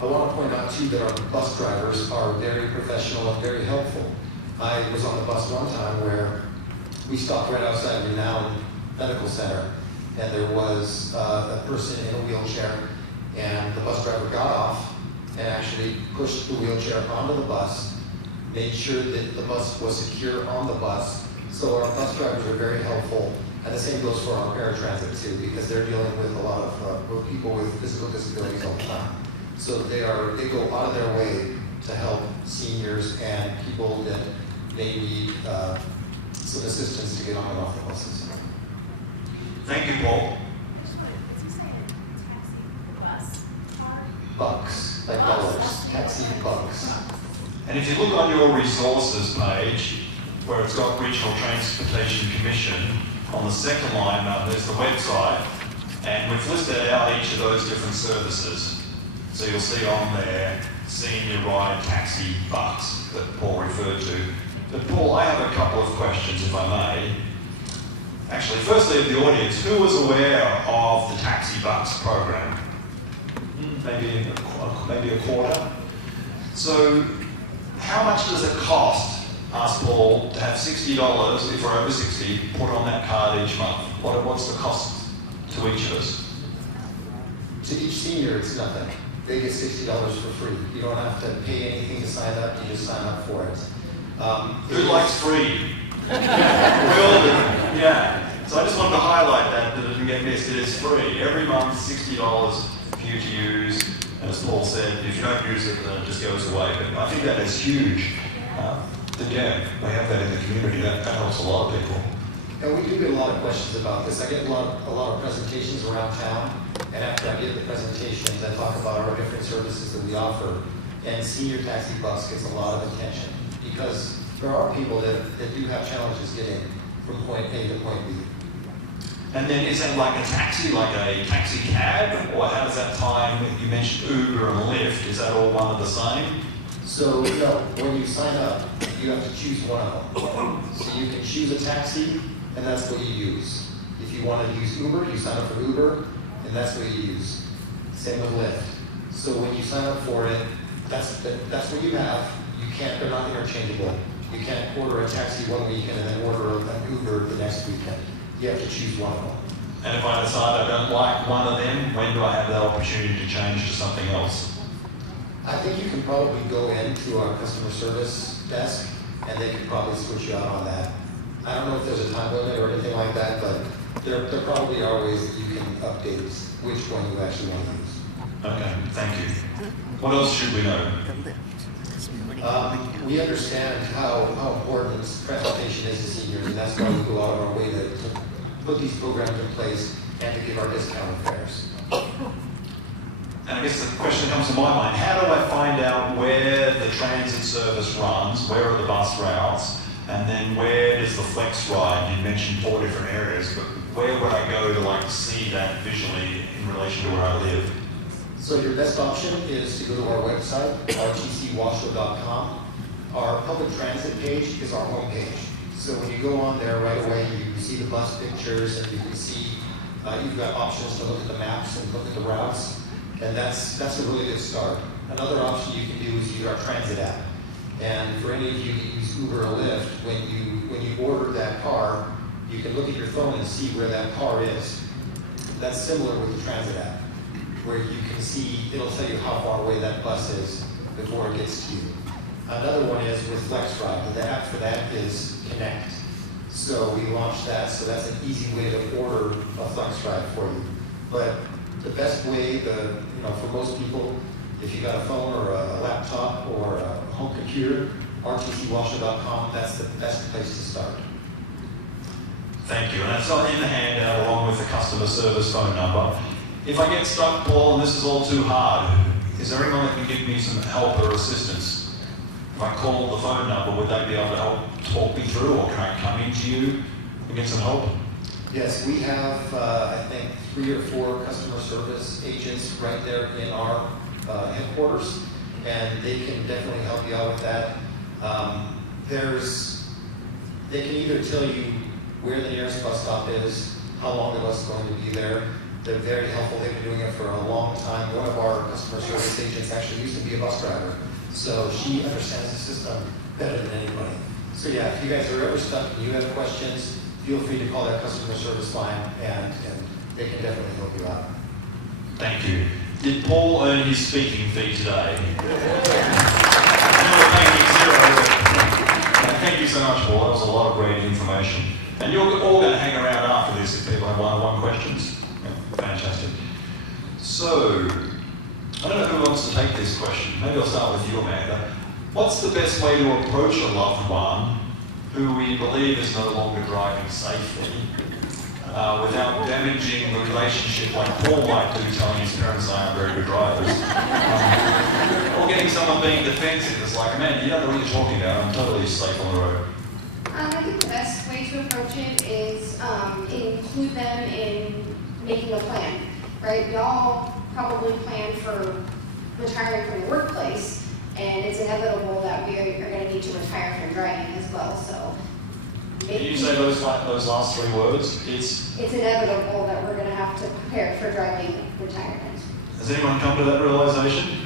I want to point out too that our bus drivers are very professional and very helpful. I was on the bus one time where we stopped right outside Renown Medical Center, and there was a person in a wheelchair, and the bus driver got off and actually pushed the wheelchair onto the bus, made sure that the bus was secure on the bus. So our bus drivers are very helpful, and the same goes for our paratransit too, because they're dealing with a lot of people with physical disabilities all the time. So they go out of their way to help seniors and people that may need some assistance to get on and off the buses. Thank you, Paul. Bucks, like dollars, taxi bucks. And if you look on your resources page, where it's got Regional Transportation Commission, on the second line there's the website, and we've listed out each of those different services. So you'll see on there, senior ride taxi bucks that Paul referred to. But Paul, I have a couple of questions, if I may. Actually, firstly of the audience, who was aware of the taxi bucks program? Maybe a quarter. So how much does it cost, asked Paul, to have $60, if we're over 60, put on that card each month? What's the cost to each of us? To each senior, it's nothing. They get $60 for free. You don't have to pay anything to sign up, you just sign up for it. Who likes free? We all do, yeah. So I just wanted to highlight that it didn't get missed. It is free. Every month, $60 for you to use. And as Paul said, if you don't use it, then it just goes away. But I think that is huge. Again, we have that in the community. That helps a lot of people. And we do get a lot of questions about this. I get a lot of presentations around town, and after I give the presentations, I talk about our different services that we offer. And Senior Taxi Bus gets a lot of attention because there are people that do have challenges getting from point A to point B. And then is that like a taxi cab, or how does that tie in? You mentioned Uber and Lyft. Is that all one and the same? So no, when you sign up, you have to choose one of them. So you can choose a taxi, and that's what you use. If you want to use Uber, you sign up for Uber, and that's what you use. Same with Lyft. So when you sign up for it, that's what you have. You can't, they're not interchangeable. You can't order a taxi one weekend and then order an Uber the next weekend. You have to choose one of them. And if I decide I don't like one of them, when do I have that opportunity to change to something else? I think you can probably go into our customer service desk and they can probably switch you out on that. I don't know if there's a time limit or anything like that, but there probably are ways that you can update which one you actually want to use. Okay, thank you. What else should we know? We understand how important transportation is to seniors, and that's why we go out of our way to put these programs in place and to give our discounted fares. And I guess the question comes to my mind, how do I find out where the transit service runs, where are the bus routes, and then where does the flex ride? You mentioned 4 different areas, but where would I go to see that visually in relation to where I live? So your best option is to go to our website, rtcwashua.com. Our public transit page is our home page. So when you go on there right away, you see the bus pictures and you can see, you've got options to look at the maps and look at the routes. And that's a really good start. Another option you can do is use our transit app. And for any of you that use Uber or Lyft, when you order that car, you can look at your phone and see where that car is. That's similar with the transit app, where you can see, it'll tell you how far away that bus is before it gets to you. Another one is with FlexRide. The app for that is Connect. So we launched that, so that's an easy way to order a FlexRide for you. But the best way, for most people, if you got a phone or a laptop or a home computer, rtcwashua.com, that's the best place to start. Thank you. And it's in the handout along with the customer service phone number. If I get stuck, Paul, and this is all too hard, is there anyone that can give me some help or assistance? If I call the phone number, would they be able to help talk me through, or can I come into you and get some help? Yes, we have, I think, 3 or 4 customer service agents right there in our headquarters, and they can definitely help you out with that. They can either tell you where the nearest bus stop is, how long the bus is going to be there. They're very helpful. They've been doing it for a long time. One of our customer service agents actually used to be a bus driver, so she understands the system better than anybody. So yeah, if you guys are ever stuck and you have questions, feel free to call that customer service line, and they can definitely help you out. Thank you. Did Paul earn his speaking fee today? Thank you so much, Paul. That was a lot of great information. And you're all going to hang around after this if people have one-on-one questions. Yeah, fantastic. So, I don't know who wants to take this question. Maybe I'll start with you, Amanda. What's the best way to approach a loved one who we believe is no longer driving safely without damaging the relationship like Paul might do, telling his parents they aren't very good drivers? Or getting someone being defensive. It's like, man, you don't know what you're talking about. I'm totally safe on the road. I think the best way to approach it is include them in making a plan, right? We all probably plan for retiring from the workplace, and it's inevitable that we are going to need to retire from driving as well. So, can you say those last 3 words? It's inevitable that we're going to have to prepare for driving retirement. Has anyone come to that realization?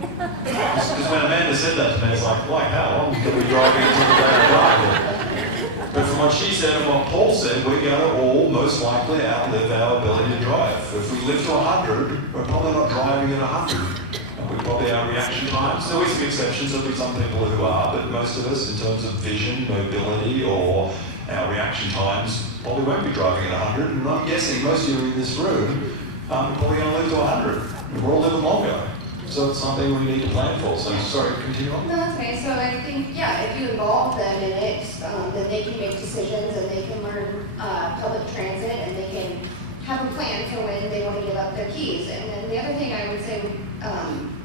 Because when Amanda said that to me, it's like how long can we drive until the day I die? But from what she said and what Paul said, we're going to all most likely outlive our ability to drive. If we live to 100, we're probably not driving at 100. And we probably our reaction times. There will be some exceptions, there'll be some people who are, but most of us, in terms of vision, mobility, or our reaction times, probably won't be driving at 100. And I'm guessing most of you in this room are probably going to live to 100. We're all living longer. So it's something we need to plan for. So sorry, continue on. No, that's okay. So I think, yeah, if you involve them in it, then they can make decisions and they can learn public transit and they can have a plan for when they want to give up their keys. And then the other thing I would say,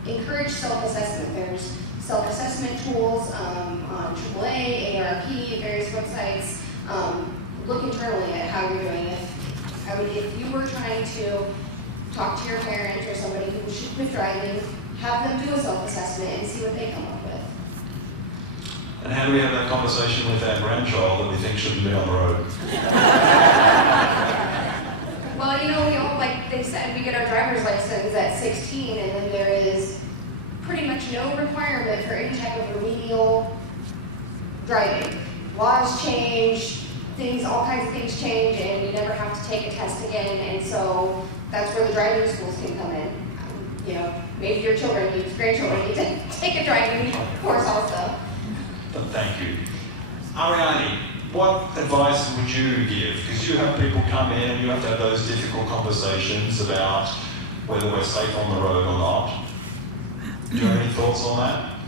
encourage self-assessment. There's self-assessment tools on AAA, AARP, various websites. Look internally at how you're doing. If you were trying to talk to your parent or somebody who should quit driving, have them do a self-assessment and see what they come up with. And how do we have that conversation with our grandchild that we think shouldn't be on the road? Well, you know, we all, like they said, we get our driver's license at 16, and then there is pretty much no requirement for any type of remedial driving. Laws change, all kinds of things change, and you never have to take a test again, and so that's where the driving schools can come in. You know, maybe your grandchildren need to take a driving course also. But thank you. Ariane, what advice would you give? Because you have people come in and you have to have those difficult conversations about whether we're safe on the road or not. Do you have any thoughts on that?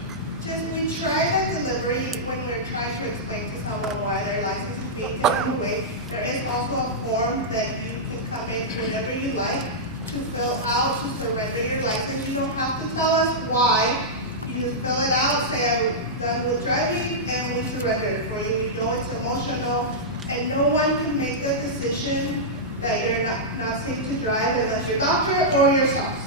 Just we try that delivery when we're trying to explain to someone why their license is being taken away. There is also a form that you can come in whenever you like to fill out to surrender your license. You don't have to tell us why. You just fill it out, say I'm done with driving, and we surrender it for you. We know it's emotional, and no one can make the decision that you're not safe to drive unless your doctor or your spouse.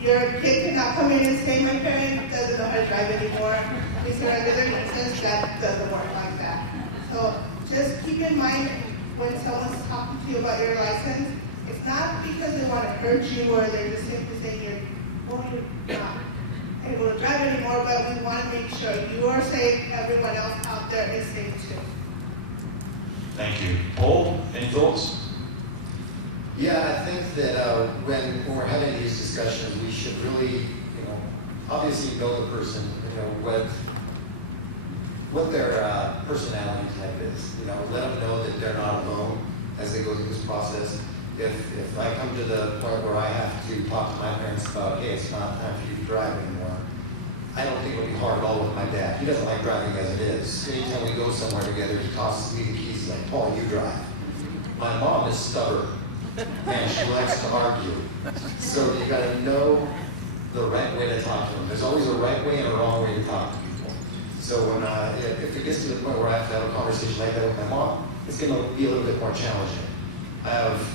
Your kid cannot come in and say, my parent doesn't know how to drive anymore. We surrender their license. That doesn't work like that. So just keep in mind when someone's talking to you about your license, it's not because they want to hurt you or they're just simply saying you're not able to drive anymore, but we want to make sure you are safe, everyone else out there is safe too. Thank you. Paul, any thoughts? Yeah, I think that when we're having these discussions, we should really, obviously know the person, what their personality type is. Let them know that they're not alone as they go through this process. If I come to the point where I have to talk to my parents about, hey, it's not time for you to drive anymore, I don't think it'll be hard at all with my dad. He doesn't like driving as it is. Anytime we go somewhere together, he tosses me the keys. He's like, Paul, you drive. My mom is stubborn, and she likes to argue. So you got to know the right way to talk to them. There's always a right way and a wrong way to talk to people. So when if it gets to the point where I have to have a conversation like that with my mom, it's going to be a little bit more challenging. I have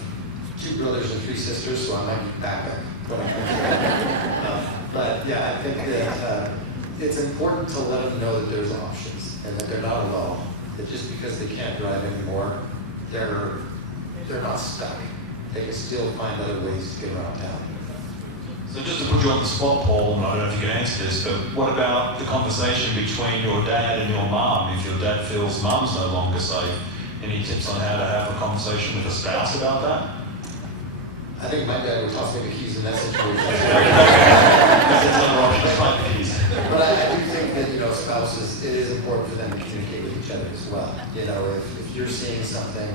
2 brothers and 3 sisters, so I might be back up when I come to that. But yeah, I think that it's important to let them know that there's options and that they're not alone. That just because they can't drive anymore, they're not stuck. They can still find other ways to get around town. So just to put you on the spot, Paul, and I don't know if you can answer this, but what about the conversation between your dad and your mum? If your dad feels mum's no longer safe, any tips on how to have a conversation with a spouse about that? I think my dad would toss me the keys in that situation. That's another option, just like the keys. But I do think that, spouses, it is important for them to communicate with each other as well. If you're seeing something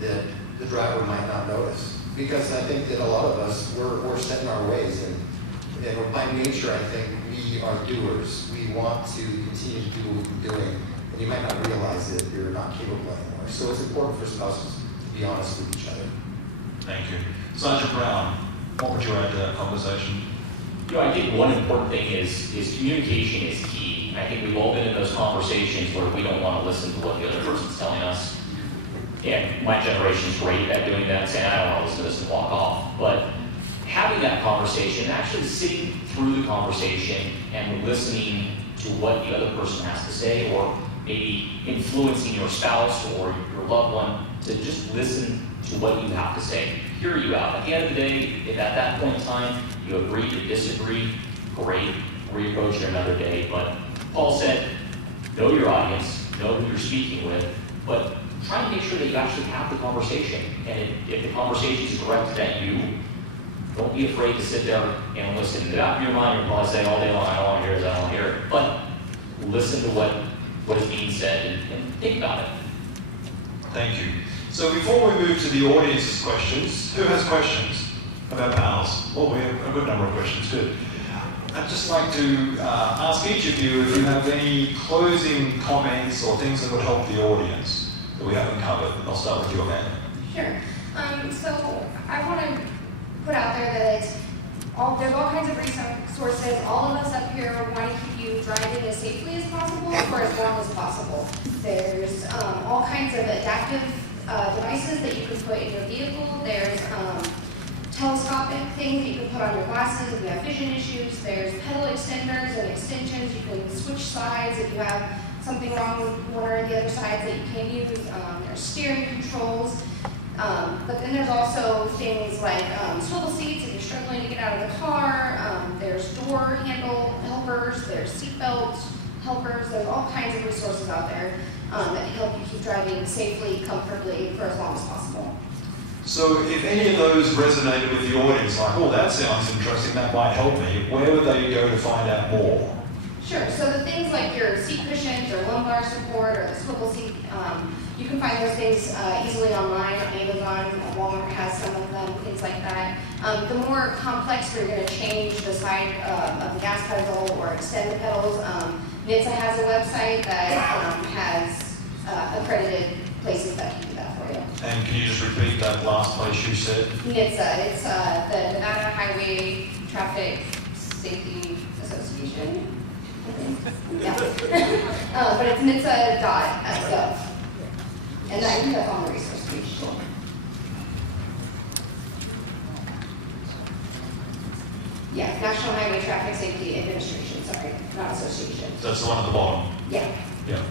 that the driver might not notice. Because I think that a lot of us, we're set in our ways. And by nature, I think we are doers. We want to continue to do what we've been doing. And you might not realize that you're not capable anymore. So it's important for spouses to be honest with each other. Thank you. Sergeant Brown, what would you add to that conversation? I think one important thing is communication is key. I think we've all been in those conversations where we don't want to listen to what the other person's telling us. And my generation's great at doing that, saying, I don't want to listen to this and walk off. But having that conversation, actually sitting through the conversation and listening to what the other person has to say, or maybe influencing your spouse or your loved one to just listen to what you have to say. Hear you out. At the end of the day, if at that point in time you agree to disagree, great, reapproach it another day. But Paul said, know your audience, know who you're speaking with, but try and make sure that you actually have the conversation. And if the conversation is directed at you, don't be afraid to sit there and listen. In the back of your mind, you're probably saying all day long, I don't want to hear this, I don't want to hear it. But listen to what is being said and think about it. Thank you. So before we move to the audience's questions, who has questions about panels? Well, we have a good number of questions, good. I'd just like to ask each of you if you have any closing comments or things that would help the audience that we haven't covered. I'll start with you, Amanda. Sure. So I want to put out there that there's all kinds of resources. All of us up here want to keep you driving as safely as possible for as long as possible. There's all kinds of adaptive devices that you can put in your vehicle. There's telescopic things that you can put on your glasses if you have vision issues. There's pedal extenders and extensions. You can switch sides if you have something wrong with one or the other sides that you can use. There's steering controls. But then there's also things like swivel seats if you're struggling to get out of the car. There's door handle helpers. There's seatbelt helpers. There's all kinds of resources out there that help you keep driving safely, comfortably for as long as possible. So if any of those resonated with the audience, like, oh, that sounds interesting, that might help me, where would they go to find out more? Sure, so the things like your seat cushions or lumbar support or the swivel seat, you can find those things easily online on Amazon. Walmart has some of them, things like that. The more complex where you're going to change the side of the gas pedal or extend the pedals, NHTSA has a website that has accredited places that can do that for you. And can you just repeat that last place you said? NHTSA, it's the Nevada Highway Traffic Safety Association. Yeah. But it's NHTSA.gov. And I think that's on the resource page. Yeah, National Highway Traffic Safety Administration, sorry, not association. That's the one at the bottom? Yeah. Yeah.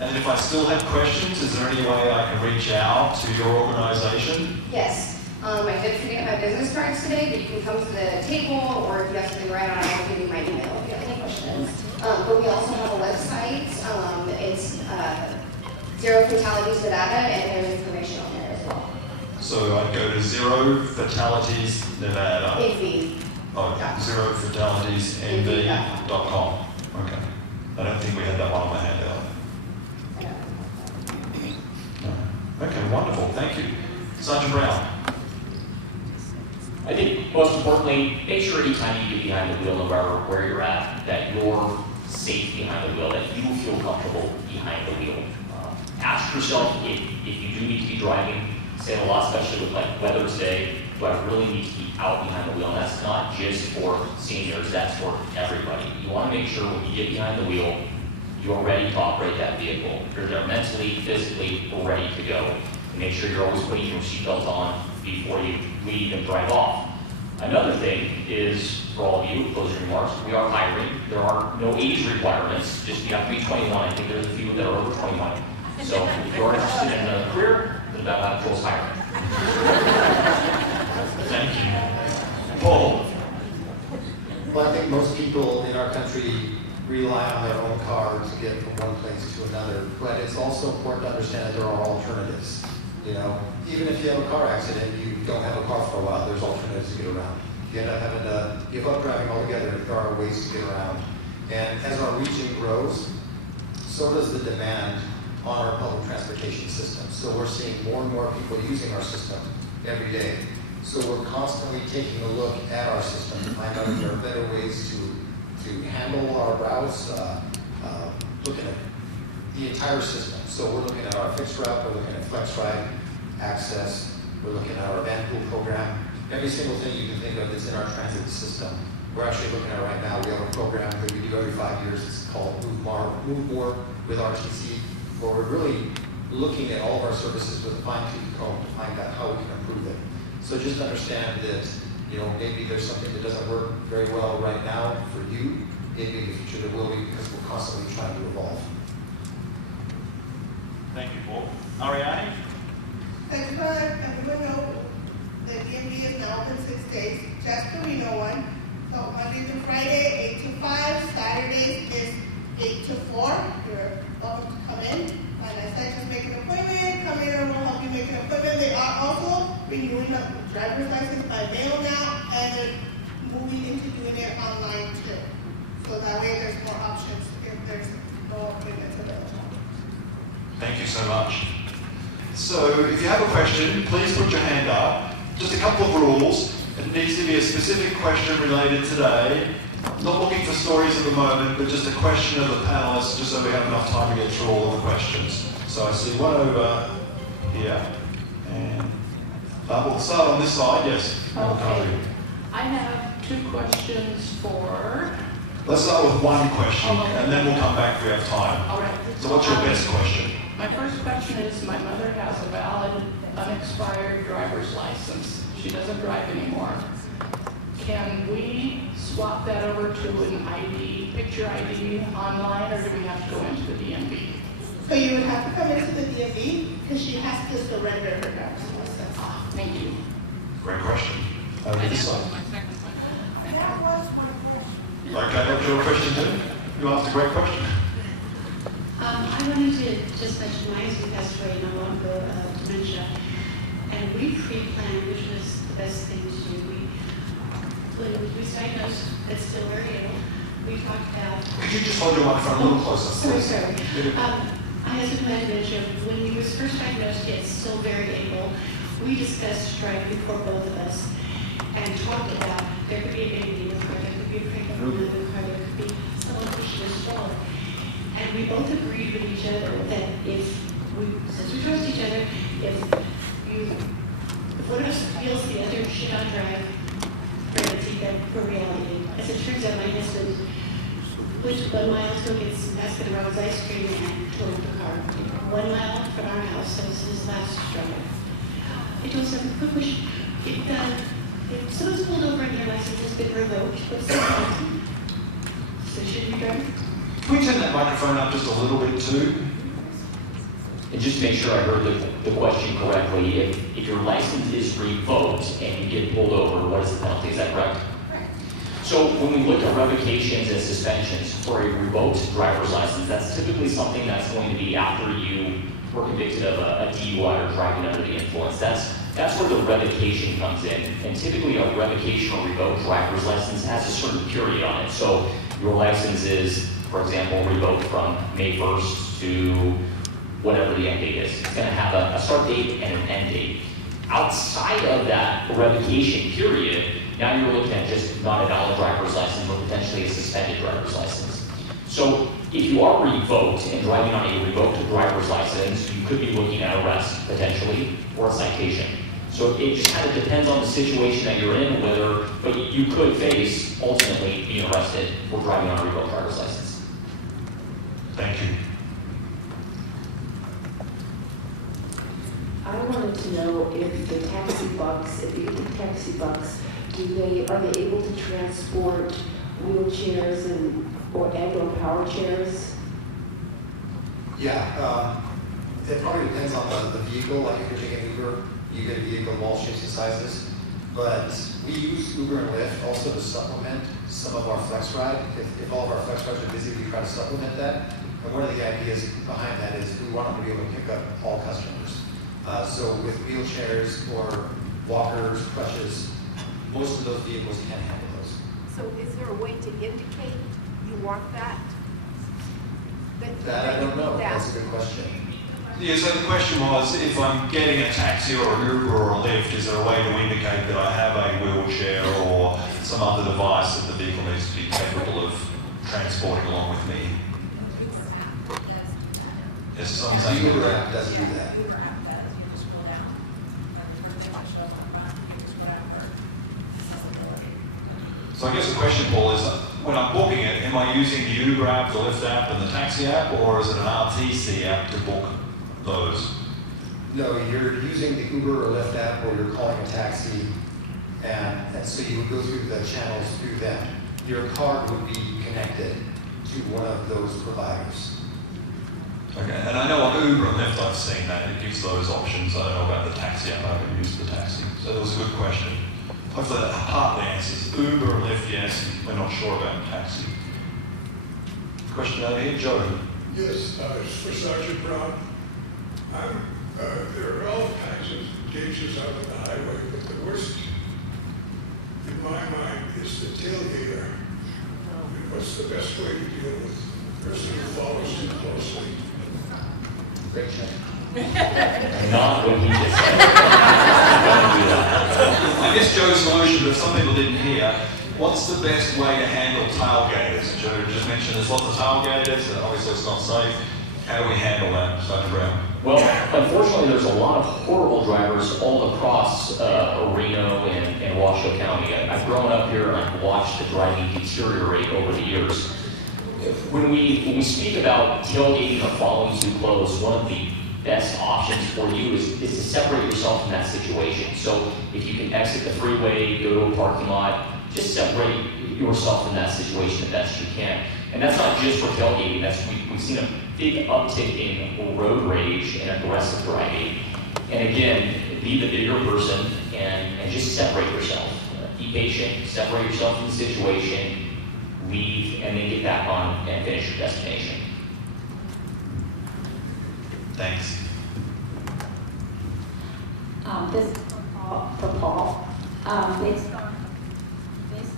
And if I still have questions, is there any way I can reach out to your organization? Yes. I did forget my business cards today, but you can come to the table, or if you have something to write on, I'll give you my email if you have any questions. But we also have a website. It's Zero Fatalities Nevada, and there's information on there as well. So I'd go to Zero Fatalities Nevada. AV. Oh, zerofataliesnv.com. Okay. I don't think we had that one on the handout. No. Okay, wonderful. Thank you. Sergeant Brown. I think most importantly, make sure anytime you get behind the wheel, no matter where you're at, that you're safe behind the wheel, that you feel comfortable behind the wheel. Ask yourself if you do need to be driving, say a lot, especially with like weather today, do I really need to be out behind the wheel? And that's not just for seniors, that's for everybody. You want to make sure when you get behind the wheel, you're ready to operate that vehicle. You're there mentally, physically, ready to go. And make sure you're always putting your seatbelt on before you leave and drive off. Another thing is, for all of you, closing remarks, we are hiring. There are no age requirements, just you have to be 21. I think there's a few that are over 21. So if you're interested in a career, then that patrol's hiring. Thank you. Paul. Well, I think most people in our country rely on their own car to get from one place to another, but it's also important to understand that there are alternatives. You know, even if you have a car accident, you don't have a car for a while, there's alternatives to get around. If you end up having to give up driving altogether, there are ways to get around. And as our region grows, so does the demand on our public transportation system. So we're seeing more and more people using our system every day. So we're constantly taking a look at our system to find out if there are better ways to handle our routes, looking at the entire system. So we're looking at our fixed route, we're looking at flex ride, access, we're looking at our van pool program. Every single thing you can think of that's in our transit system, we're actually looking at right now. We have a program that we do every 5 years. It's called Move More with RTC, where we're really looking at all of our services with a fine-tooth comb to find out how we can improve it. So just understand that, you know, maybe there's something that doesn't work very well right now for you. Maybe in the future there will be, because we're constantly trying to evolve. Thank you, Paul. Ariane? I just want to let everyone know the DMV is now open 6 days, just the Reno one. So Monday to Friday, 8 to 5. Saturdays is 8 to 4. You're welcome to come in. Like I said, just make an appointment, so much. So if you have a question, please put your hand up. Just a couple of rules. It needs to be a specific question related today. I'm not looking for stories at the moment, but just a question of the panelists, just so we have enough time to get through all of the questions. So I see one over here. And we'll start on this side, yes. Okay. I have 2 questions for... Let's start with one question, and then we'll come back if we have time. All right. So what's your best question? My first question is, my mother has a valid, unexpired driver's license. She doesn't drive anymore. Can we swap that over to an ID, picture ID online, or do we have to go into the DMV? So you would have to come into the DMV because she has to surrender her driver's license. Thank you. Great question. Over this side. That was my question. Okay, that's your question too? You asked a great question. I wanted to just mention my husband passed away not long ago of dementia, and we pre-planned, which was the best thing to do. When he was diagnosed, but still very ill, we talked about... Could you just hold your microphone a little closer? Sorry. My husband had dementia. When he was first diagnosed, yet still very able, we discussed driving for both of us and talked about there could be a baby in the car, there could be a pregnant woman in the car, there could be someone pushing a stroller. And we both agreed with each other that since we trust each other, if one of us feels the other should not drive, we're going to take that for reality. As it turns out, my husband went 1 mile to go get some Baskin-Robbins ice cream and totaled the car. 1 mile from our house, that was his last struggle. I told him, quick push, if someone's pulled over and their license has been revoked, what's the penalty? So should we drive? Can we turn that microphone up just a little bit too? And just to make sure I heard the question correctly, if your license is revoked and you get pulled over, what is the penalty? Is that correct? Correct. So when we look at revocations and suspensions for a revoked driver's license, that's typically something that's going to be after you were convicted of a DUI or driving under the influence. That's where the revocation comes in. And typically a revocation or revoked driver's license has a certain period on it. So your license is, for example, revoked from May 1st to whatever the end date is. It's going to have a start date and an end date. Outside of that revocation period, now you're looking at just not a valid driver's license, but potentially a suspended driver's license. So if you are revoked and driving on a revoked driver's license, you could be looking at arrest potentially or a citation. So it just kind of depends on the situation that you're in, but you could face ultimately being arrested for driving on a revoked driver's license. Thank you. I wanted to know if the taxi bucks, if you get the taxi bucks, are they able to transport wheelchairs and or power chairs? Yeah, it probably depends on the vehicle. Like if you're taking Uber, you get a vehicle of all shapes and sizes. But we use Uber and Lyft also to supplement some of our flex ride. If all of our flex rides are busy, we try to supplement that. And one of the ideas behind that is we want them to be able to pick up all customers. So with wheelchairs or walkers, crutches, most of those vehicles can't handle those. So is there a way to indicate you want that? That I don't know. That's a good question. Yeah, so the question was, if I'm getting a taxi or an Uber or a Lyft, is there a way to indicate that I have a wheelchair or some other device that the vehicle needs to be capable of transporting along with me? Yes, someone's saying Uber app doesn't do that. So I guess the question, Paul, is when I'm booking it, am I using the Uber app, the Lyft app, and the taxi app, or is it an RTC app to book those? No, you're using the Uber or Lyft app, or you're calling a taxi, and so you would go through the channels through them. Your card would be connected to one of those providers. Okay, and I know on Uber and Lyft I've seen that, it gives those options. I don't know about the taxi app, I haven't used the taxi. So that was a good question. Hopefully that partly answers. Uber and Lyft, yes, we're not sure about taxi. Question over here, Joe. Yes, it's for Sergeant Brown. There are all kinds of dangers out on the highway, but the worst, in my mind, is the tailgater. And what's the best way to deal with a person who follows too closely? Great check. Not what he just said. Don't do that. I guess Joe's solution, but some people didn't hear, what's the best way to handle tailgaters? Joe just mentioned there's lots of tailgaters, and obviously it's not safe. How do we handle that, Sergeant Brown? Well, unfortunately, there's a lot of horrible drivers all across Reno and Washoe County. I've grown up here and I've watched the driving deteriorate over the years. When we speak about tailgating or following too close, one of the best options for you is to separate yourself from that situation. So if you can exit the freeway, go to a parking lot, just separate yourself from that situation the best you can. And that's not just for tailgating, we've seen a big uptick in road rage and aggressive driving. And again, be the bigger person and just separate yourself. Be patient, separate yourself from the situation, leave, and then get back on and finish your destination. Thanks. This is for Paul. Based on this is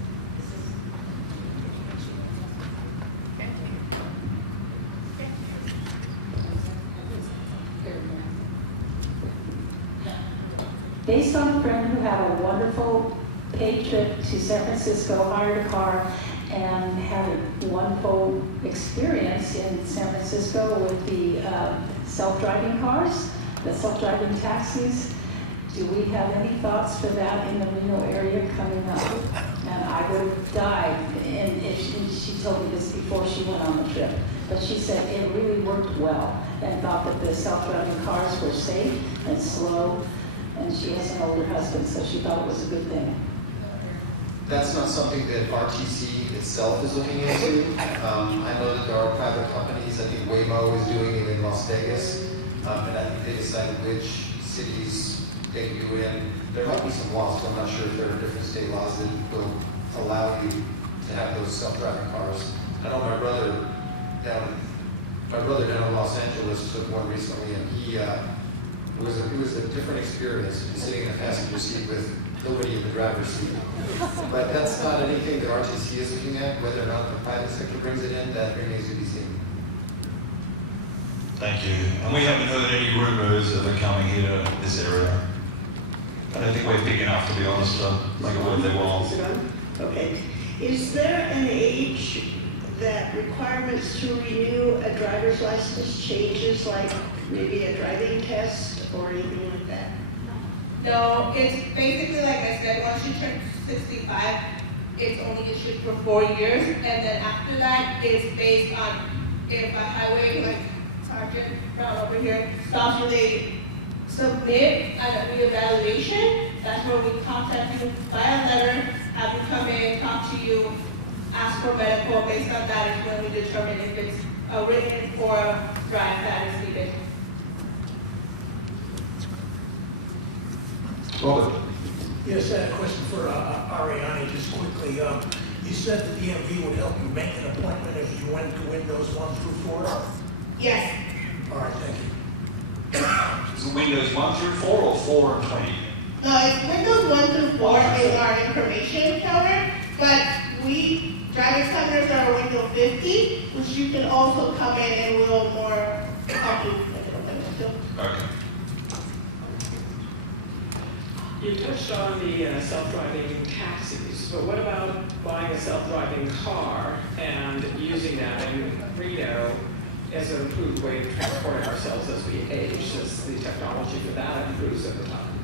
based on a friend who had a wonderful paid trip to San Francisco, hired a car, and had a wonderful experience in San Francisco with the self-driving cars, the self-driving taxis. Do we have any thoughts for that in the Reno area coming up? And I would have died, and if she told me this before she went on the trip, but she said it really worked well and thought that the self-driving cars were safe and slow, and she has an older husband, so she thought it was a good thing. That's not something that RTC itself is looking into. I know that there are private companies, I think Waymo is doing it in Las Vegas, and I think they decided which cities they can do in. There might be some laws, so I'm not sure if there are different state laws that will allow you to have those self-driving cars. I know my brother down in Los Angeles took one recently, and it was a different experience sitting in a passenger seat with nobody in the driver's seat. But that's not anything that RTC is looking at. Whether or not the private sector brings it in, that remains to be seen. Thank you. And we haven't heard any rumors of it coming here to this area. I don't think we're big enough, to be honest, to make it worth their while. Is it on? Okay. Is there an age that requirements to renew a driver's license changes, like maybe a driving test or anything like that? No, it's basically like I said, once you turn 65, it's only issued for 4 years, and then after that, it's based on if a highway, like Sergeant Brown over here, stops you, they submit a reevaluation. That's where we contact you by a letter, have you come in, talk to you, ask for medical. Based on that is when we determine if it's a written or a drive that is needed. Robert. Yes, I had a question for Ariane, just quickly. You said the DMV would help you make an appointment if you went to Windows 1 through 4? Yes. All right, thank you. Is it Windows 1 through 4 or 4 and 20? No, it's Windows 1 through 4 is our information counter, but drive examiners are Windows 50, which you can also come in and we'll more help you. Okay. You touched on the self-driving taxis, but what about buying a self-driving car and using that in Reno as an improved way of transporting ourselves as we age, as the technology for that improves over time?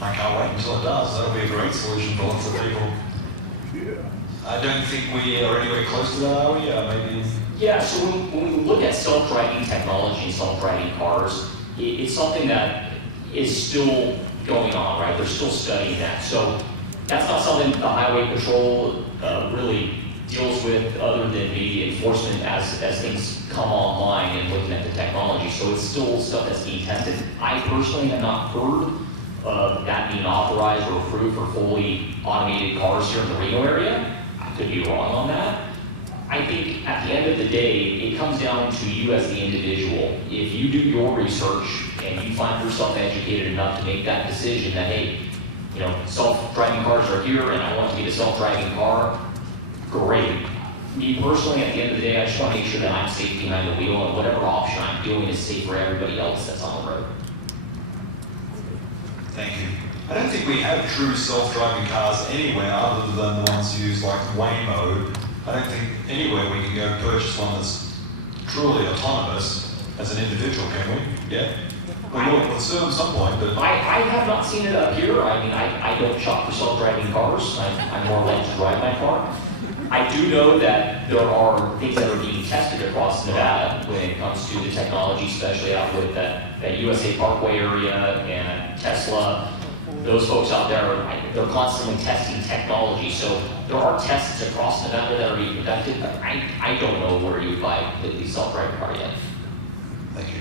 I can't wait until it does. That'll be a great solution for lots of people. I don't think we are anywhere close to that, are we? Maybe. Yeah, so when we look at self-driving technology and self-driving cars, it's something that is still going on, right? They're still studying that. So that's not something the Highway Patrol really deals with other than maybe enforcement as things come online and looking at the technology. So it's still stuff that's being tested. I personally have not heard of that being authorized or approved for fully automated cars here in the Reno area. I could be wrong on that. I think at the end of the day, it comes down to you as the individual. If you do your research and you find yourself educated enough to make that decision that, hey, self-driving cars are here and I want to get a self-driving car, great. Me personally, at the end of the day, I just want to make sure that I'm safe behind the wheel, and whatever option I'm doing is safe for everybody else that's on the road. Thank you. I don't think we have true self-driving cars anywhere other than the ones used like Waymo. I don't think anywhere we can go purchase one that's truly autonomous as an individual, can we? Yeah? We will soon at some point, but... I have not seen it up here. I mean, I don't shop for self-driving cars. I'm more likely to drive my car. I do know that there are things that are being tested across Nevada when it comes to the technology, especially out with that USA Parkway area and Tesla. Those folks out there, they're constantly testing technology. So there are tests across Nevada that are being conducted, but I don't know where you would buy a completely self-driving car yet. Thank you.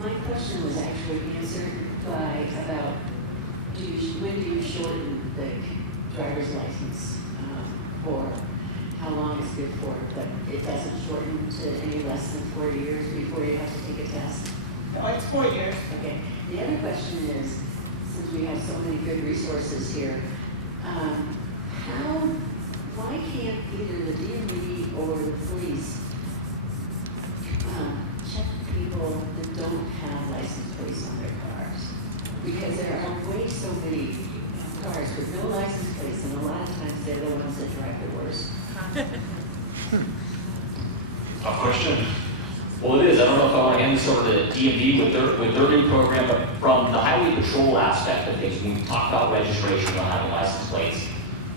My question was actually answered by about when do you shorten the driver's license for how long it's good for, but it doesn't shorten to any less than 4 years before you have to take a test? No, it's 4 years. Okay. The other question is, since we have so many good resources here, why can't either the DMV or the police check people that don't have license plates on their cars? Because there are way so many cars with no license plates, and a lot of times they're the ones that drive the worst. Tough question. Well, it is. I don't know if I want to hand this over to DMV with their new program, but from the highway patrol aspect of things, when we talk about registration on having license plates,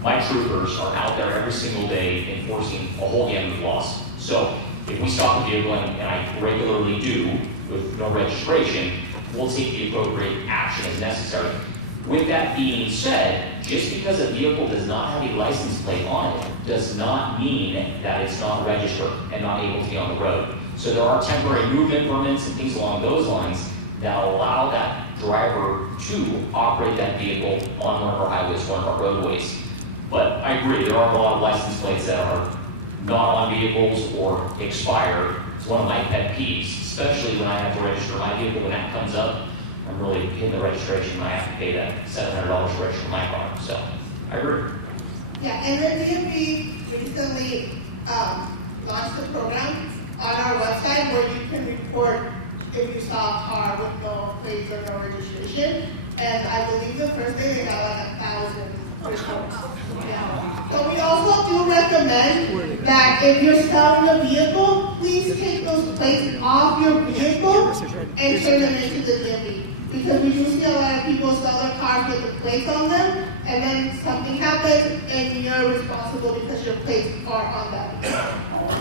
my troopers are out there every single day enforcing a whole gamut of laws. So if we stop a vehicle, and I regularly do with no registration, we'll take the appropriate action as necessary. With that being said, just because a vehicle does not have a license plate on it does not mean that it's not registered and not able to be on the road. So there are temporary movement permits and things along those lines that allow that driver to operate that vehicle on one of our highways, one of our roadways. But I agree, there are a lot of license plates that are not on vehicles or expired. It's one of my pet peeves, especially when I have to register my vehicle. When that comes up, I'm really hitting the registration and I have to pay that $700 to register my car. So I agree. Yeah, and the DMV recently launched a program on our website where you can report if you saw a car with no plates or no registration. And I believe the first day they got like 1,000 reports. Yeah. So we also do recommend that if you're selling a vehicle, please take those plates off your vehicle and turn them into the DMV. Because we do see a lot of people sell their cars with the plates on them, and then something happens and you're responsible because your plates are on that vehicle.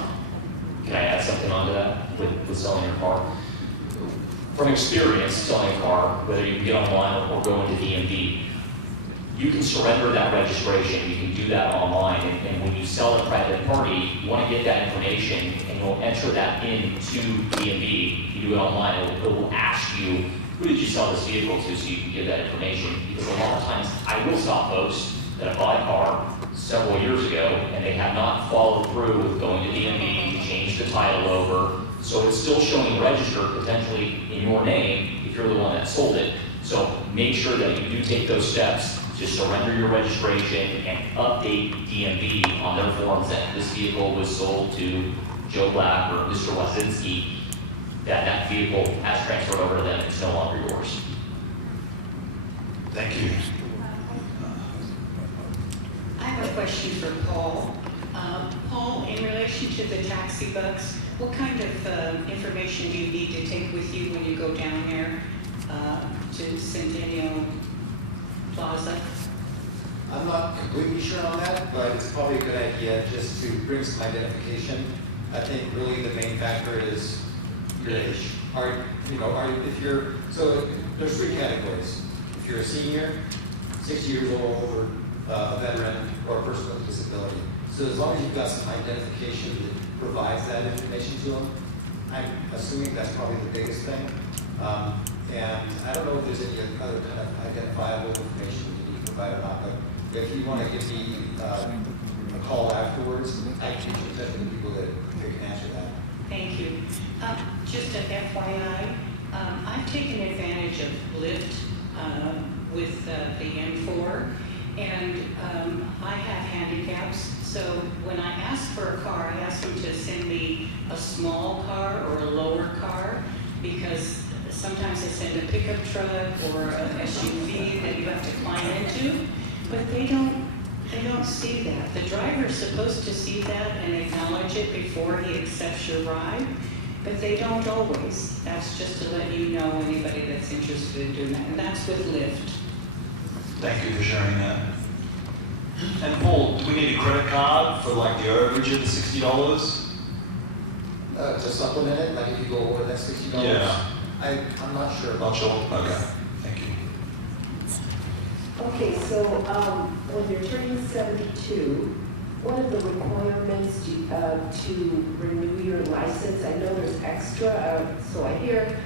Can I add something onto that with selling your car? From experience, selling a car, whether you can get online or go into DMV, you can surrender that registration. You can do that online, and when you sell a private party, you want to get that information, and you'll enter that into DMV. You do it online, it will ask you, who did you sell this vehicle to, so you can give that information. Because a lot of times, I will stop folks that have bought a car several years ago, and they have not followed through with going to DMV to change the title over. So it's still showing registered potentially in your name if you're the one that sold it. So make sure that you do take those steps to surrender your registration and update DMV on their forms that this vehicle was sold to Joe Black or Mr. Wasinski, that vehicle has transferred over to them, it's no longer yours. Thank you. I have a question for Paul. Paul, in relation to the taxi bucks, what kind of information do you need to take with you when you go down there to Centennial Plaza? I'm not completely sure on that, but it's probably a good idea just to bring some identification. I think really the main factor is your age. So there's 3 categories. If you're a senior, 60 years old, or a veteran, or a person with a disability. So as long as you've got some identification that provides that information to them, I'm assuming that's probably the biggest thing. And I don't know if there's any other kind of identifiable information that you need to provide or not, but if you want to give me a call afterwards, I can check with the people that can answer that. Thank you. Just an FYI, I've taken advantage of Lyft with the M4, and I have handicaps, so So when I ask for a car, I ask them to send me a small car or a lower car, because sometimes they send a pickup truck or an SUV that you have to climb into, but they don't see that. The driver's supposed to see that and acknowledge it before he accepts your ride, but they don't always. That's just to let you know, anybody that's interested in doing that, and that's with Lyft. Thank you for sharing that. And Paul, do we need a credit card for like the overage of the $60? To supplement it, like if you go over that $60? Yeah. I'm not sure. Not sure? Okay, thank you. Okay, so when you're turning 72, what are the requirements to renew your license? I know there's extra, so I hear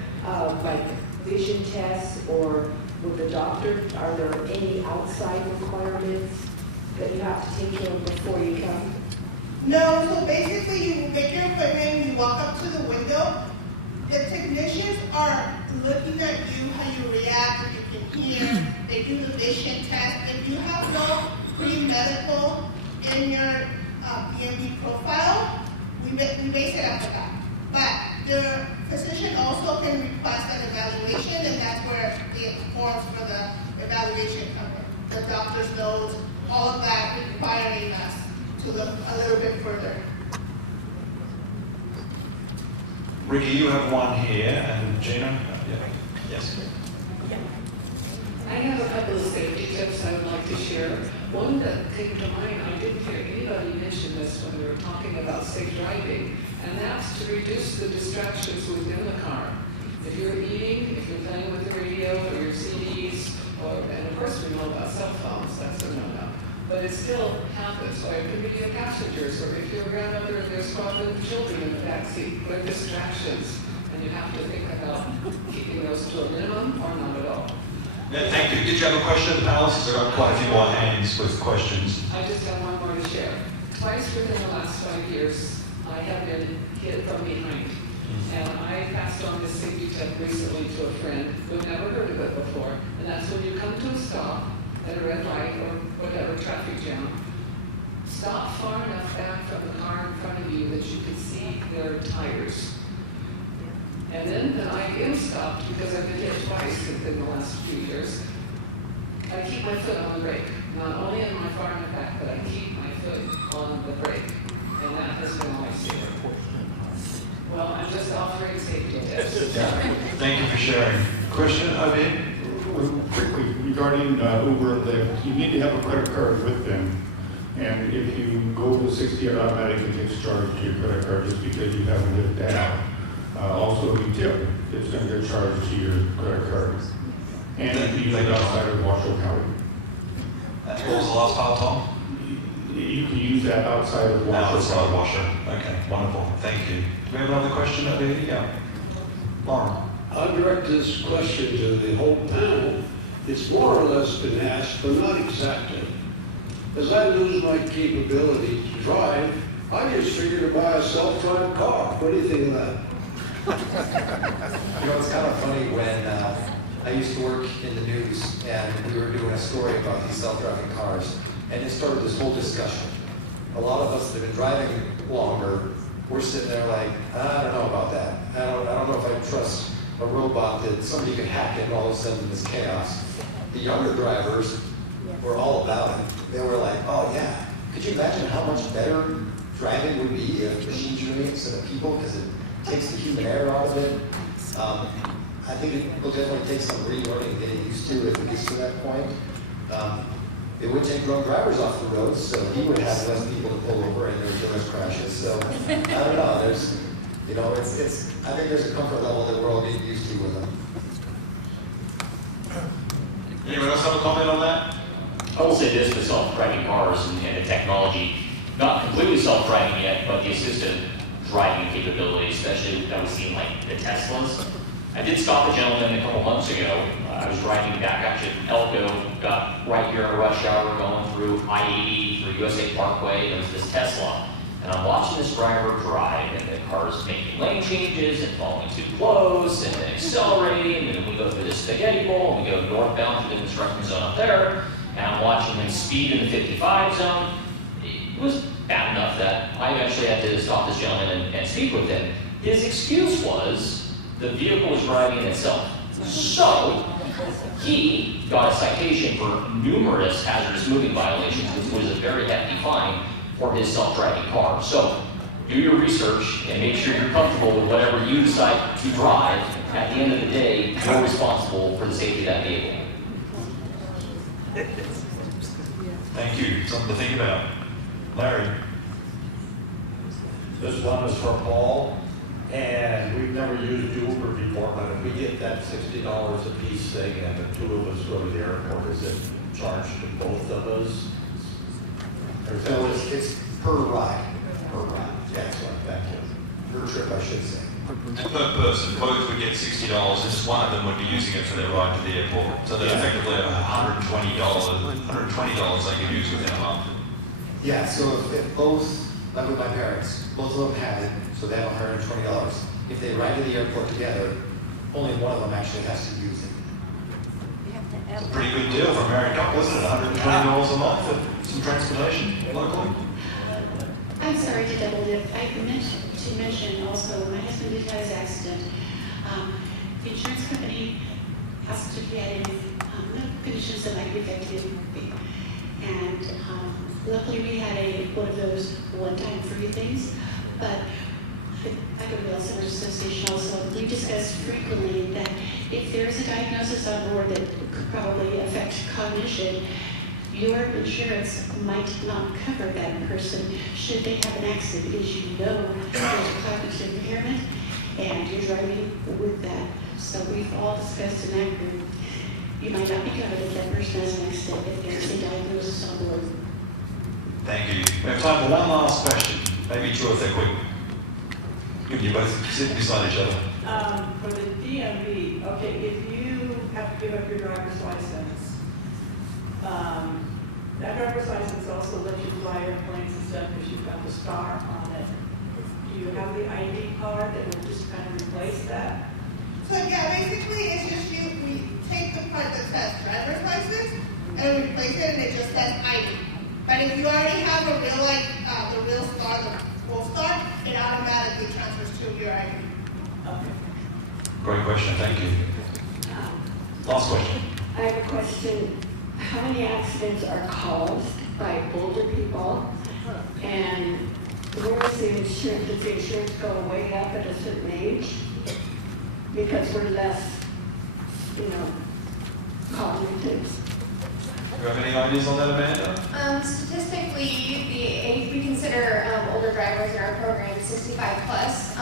like vision tests or with the doctor. Are there any outside requirements that you have to take care of before you come? No, so basically you make your appointment, you walk up to the window. The technicians are looking at you, how you react, if you can hear. They do the vision test. If you have no pre-medical in your DMV profile, we base it after that. But the physician also can request an evaluation, and that's where the forms for the evaluation come in. The doctor's notes, all of that requiring us to look a little bit further. Ricky, you have one here, and Gina? Yeah. Yes. I have a couple of safety tips I would like to share. One that came to mind, I didn't hear anybody mention this when we were talking about safe driving, and that's to reduce the distractions within the car. If you're eating, if you're playing with the radio or your CDs, and of course we know about cell phones, that's a no-no. But it still happens, or it could be your passengers, or if you're a grandmother and there's squabbling children in the backseat, they're distractions, and you have to think about keeping those to a minimum or not at all. Yeah, thank you. Did you have a question of the panelists? I've got quite a few more hands with questions. I just have one more to share. Twice within the last 5 years, I have been hit from behind. And I passed on this safety tip recently to a friend who had never heard of it before. And that's when you come to a stop at a red light or whatever traffic jam, stop far enough back from the car in front of you that you can see their tires. And then I again stopped because I've been hit twice within the last few years. I keep my foot on the brake. Not only am I far enough back, but I keep my foot on the brake. And that has been a lifesaver. Well, I'm just offering safety tips. Yeah. Thank you for sharing. Question, Obi? Quickly, regarding Uber and Lyft, you need to have a credit card with them. And if you go over the 60, it automatically gets charged to your credit card just because you haven't lived out. Also, if you tip, it's going to get charged to your credit card. And if you use it outside of Washoe County. What was the last part, Tom? You can use that outside of Washoe. Outside of Washoe. Okay, wonderful. Thank you. Do we have another question up there? Yeah. Lauren. I'll direct this question to the whole panel. It's more or less been asked, but not exactly. As I lose my capability to drive, I just figured to buy a self-driving car. What do you think of that? You know, it's kind of funny when I used to work in the news and we were doing a story about these self-driving cars, and it started this whole discussion. A lot of us that have been driving longer, we're sitting there like, I don't know about that. I don't know if I trust a robot that somebody could hack it and all of a sudden there's chaos. The younger drivers were all about it. They were like, oh yeah, could you imagine how much better driving would be if machines were doing it instead of people, because it takes the human error out of it. I think it will definitely take some relearning and getting used to if it gets to that point. It would take drunk drivers off the roads, so he would have less people to pull over and there would be less crashes. So I don't know. There's, you know, I think there's a comfort level that we're all getting used to with them. Anyone else have a comment on that? I will say this with self-driving cars and the technology, not completely self-driving yet, but the assisted driving capability, especially that we see in like the Teslas. I did stop a gentleman a couple months ago. I was driving back up to Elko, got right here in a rush hour going through I-80 through USA Parkway. There's this Tesla. And I'm watching this driver drive, and the car's making lane changes and following too close and then accelerating. And then we go through this spaghetti bowl and we go northbound through the construction zone up there. And I'm watching him speed in the 55 zone. It was I eventually had to stop this gentleman and speak with him. His excuse was the vehicle was driving itself. So he got a citation for numerous hazardous moving violations, which was a very hefty fine for his self-driving car. So do your research and make sure you're comfortable with whatever you decide to drive. At the end of the day, you're responsible for the safety of that vehicle. Thank you. Something to think about. Larry. This one is for Paul, and we've never used Uber before, but if we get that $60 a piece thing and the two of us go to the airport, is it charged to both of us? So it's per ride. Per ride. That's right, thank you. Per trip, I should say. Per person, both would get $60, and just one of them would be using it for their ride to the airport. So they're effectively $120 they could use within a month. Yeah, so if both, like with my parents, both of them have it, so they have $120. If they ride to the airport together, only one of them actually has to use it. It's a pretty good deal for a married couple, isn't it? $120 a month for some transportation locally. I'm sorry to double dip. I meant to mention also, my husband did have his accident. The insurance company asked if he had any medical conditions that might be affected him. And luckily we had one of those one-time free things. But I go to the Alzheimer's Association also. We discuss frequently that if there is a diagnosis on board that could probably affect cognition, your insurance might not cover that person should they have an accident, because you know there's a cognitive impairment and you're driving with that. So we've all discussed in that group, you might not be covered if that person has an accident if there's a diagnosis on board. Thank you. We have time for one last question, maybe two or three quick. You both sit beside each other. For the DMV, okay, if you have to give up your driver's license, that driver's license also lets you fly airplanes and stuff because you've got the star on it. Do you have the ID card that will just kind of replace that? So yeah, basically it's just we take the part that says driver's license and we replace it and it just says ID. But if you already have a real, the real star, the full star, it automatically transfers to your ID. Okay. Great question, thank you. Last question. I have a question. How many accidents are caused by older people? And where is the insurance? Does the insurance go way up at a certain age? Because we're less, cognitive. Do you have any ideas on that, Amanda? Statistically, the age we consider older drivers in our program, 65 plus,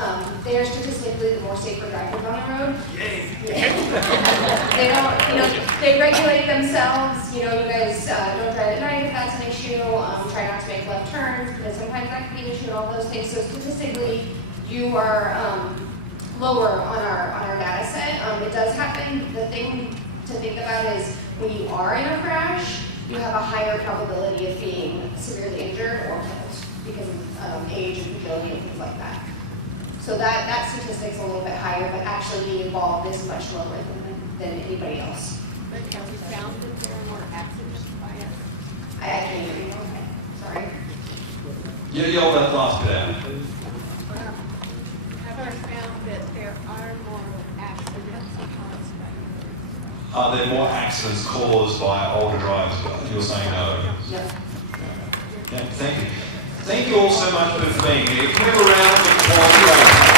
they are statistically the more safer drivers on the road. Yay! Yeah. They don't, they regulate themselves. You guys don't drive at night if that's an issue. Try not to make left turns because sometimes that can be an issue and all those things. So statistically, you are lower on our data set. It does happen. The thing to think about is when you are in a crash, you have a higher probability of being severely injured or killed because of age and mobility and things like that. So that statistic's a little bit higher, but actually being involved is much lower than anybody else. But have you found that there are more accidents by it? I can't hear you. Okay. Sorry. Yeah, yell that last bit out. Have you found that there are more accidents caused by it? Are there more accidents caused by older drivers? You're saying no. Yep. Yeah, thank you. Thank you all so much for being here. Give a round of applause.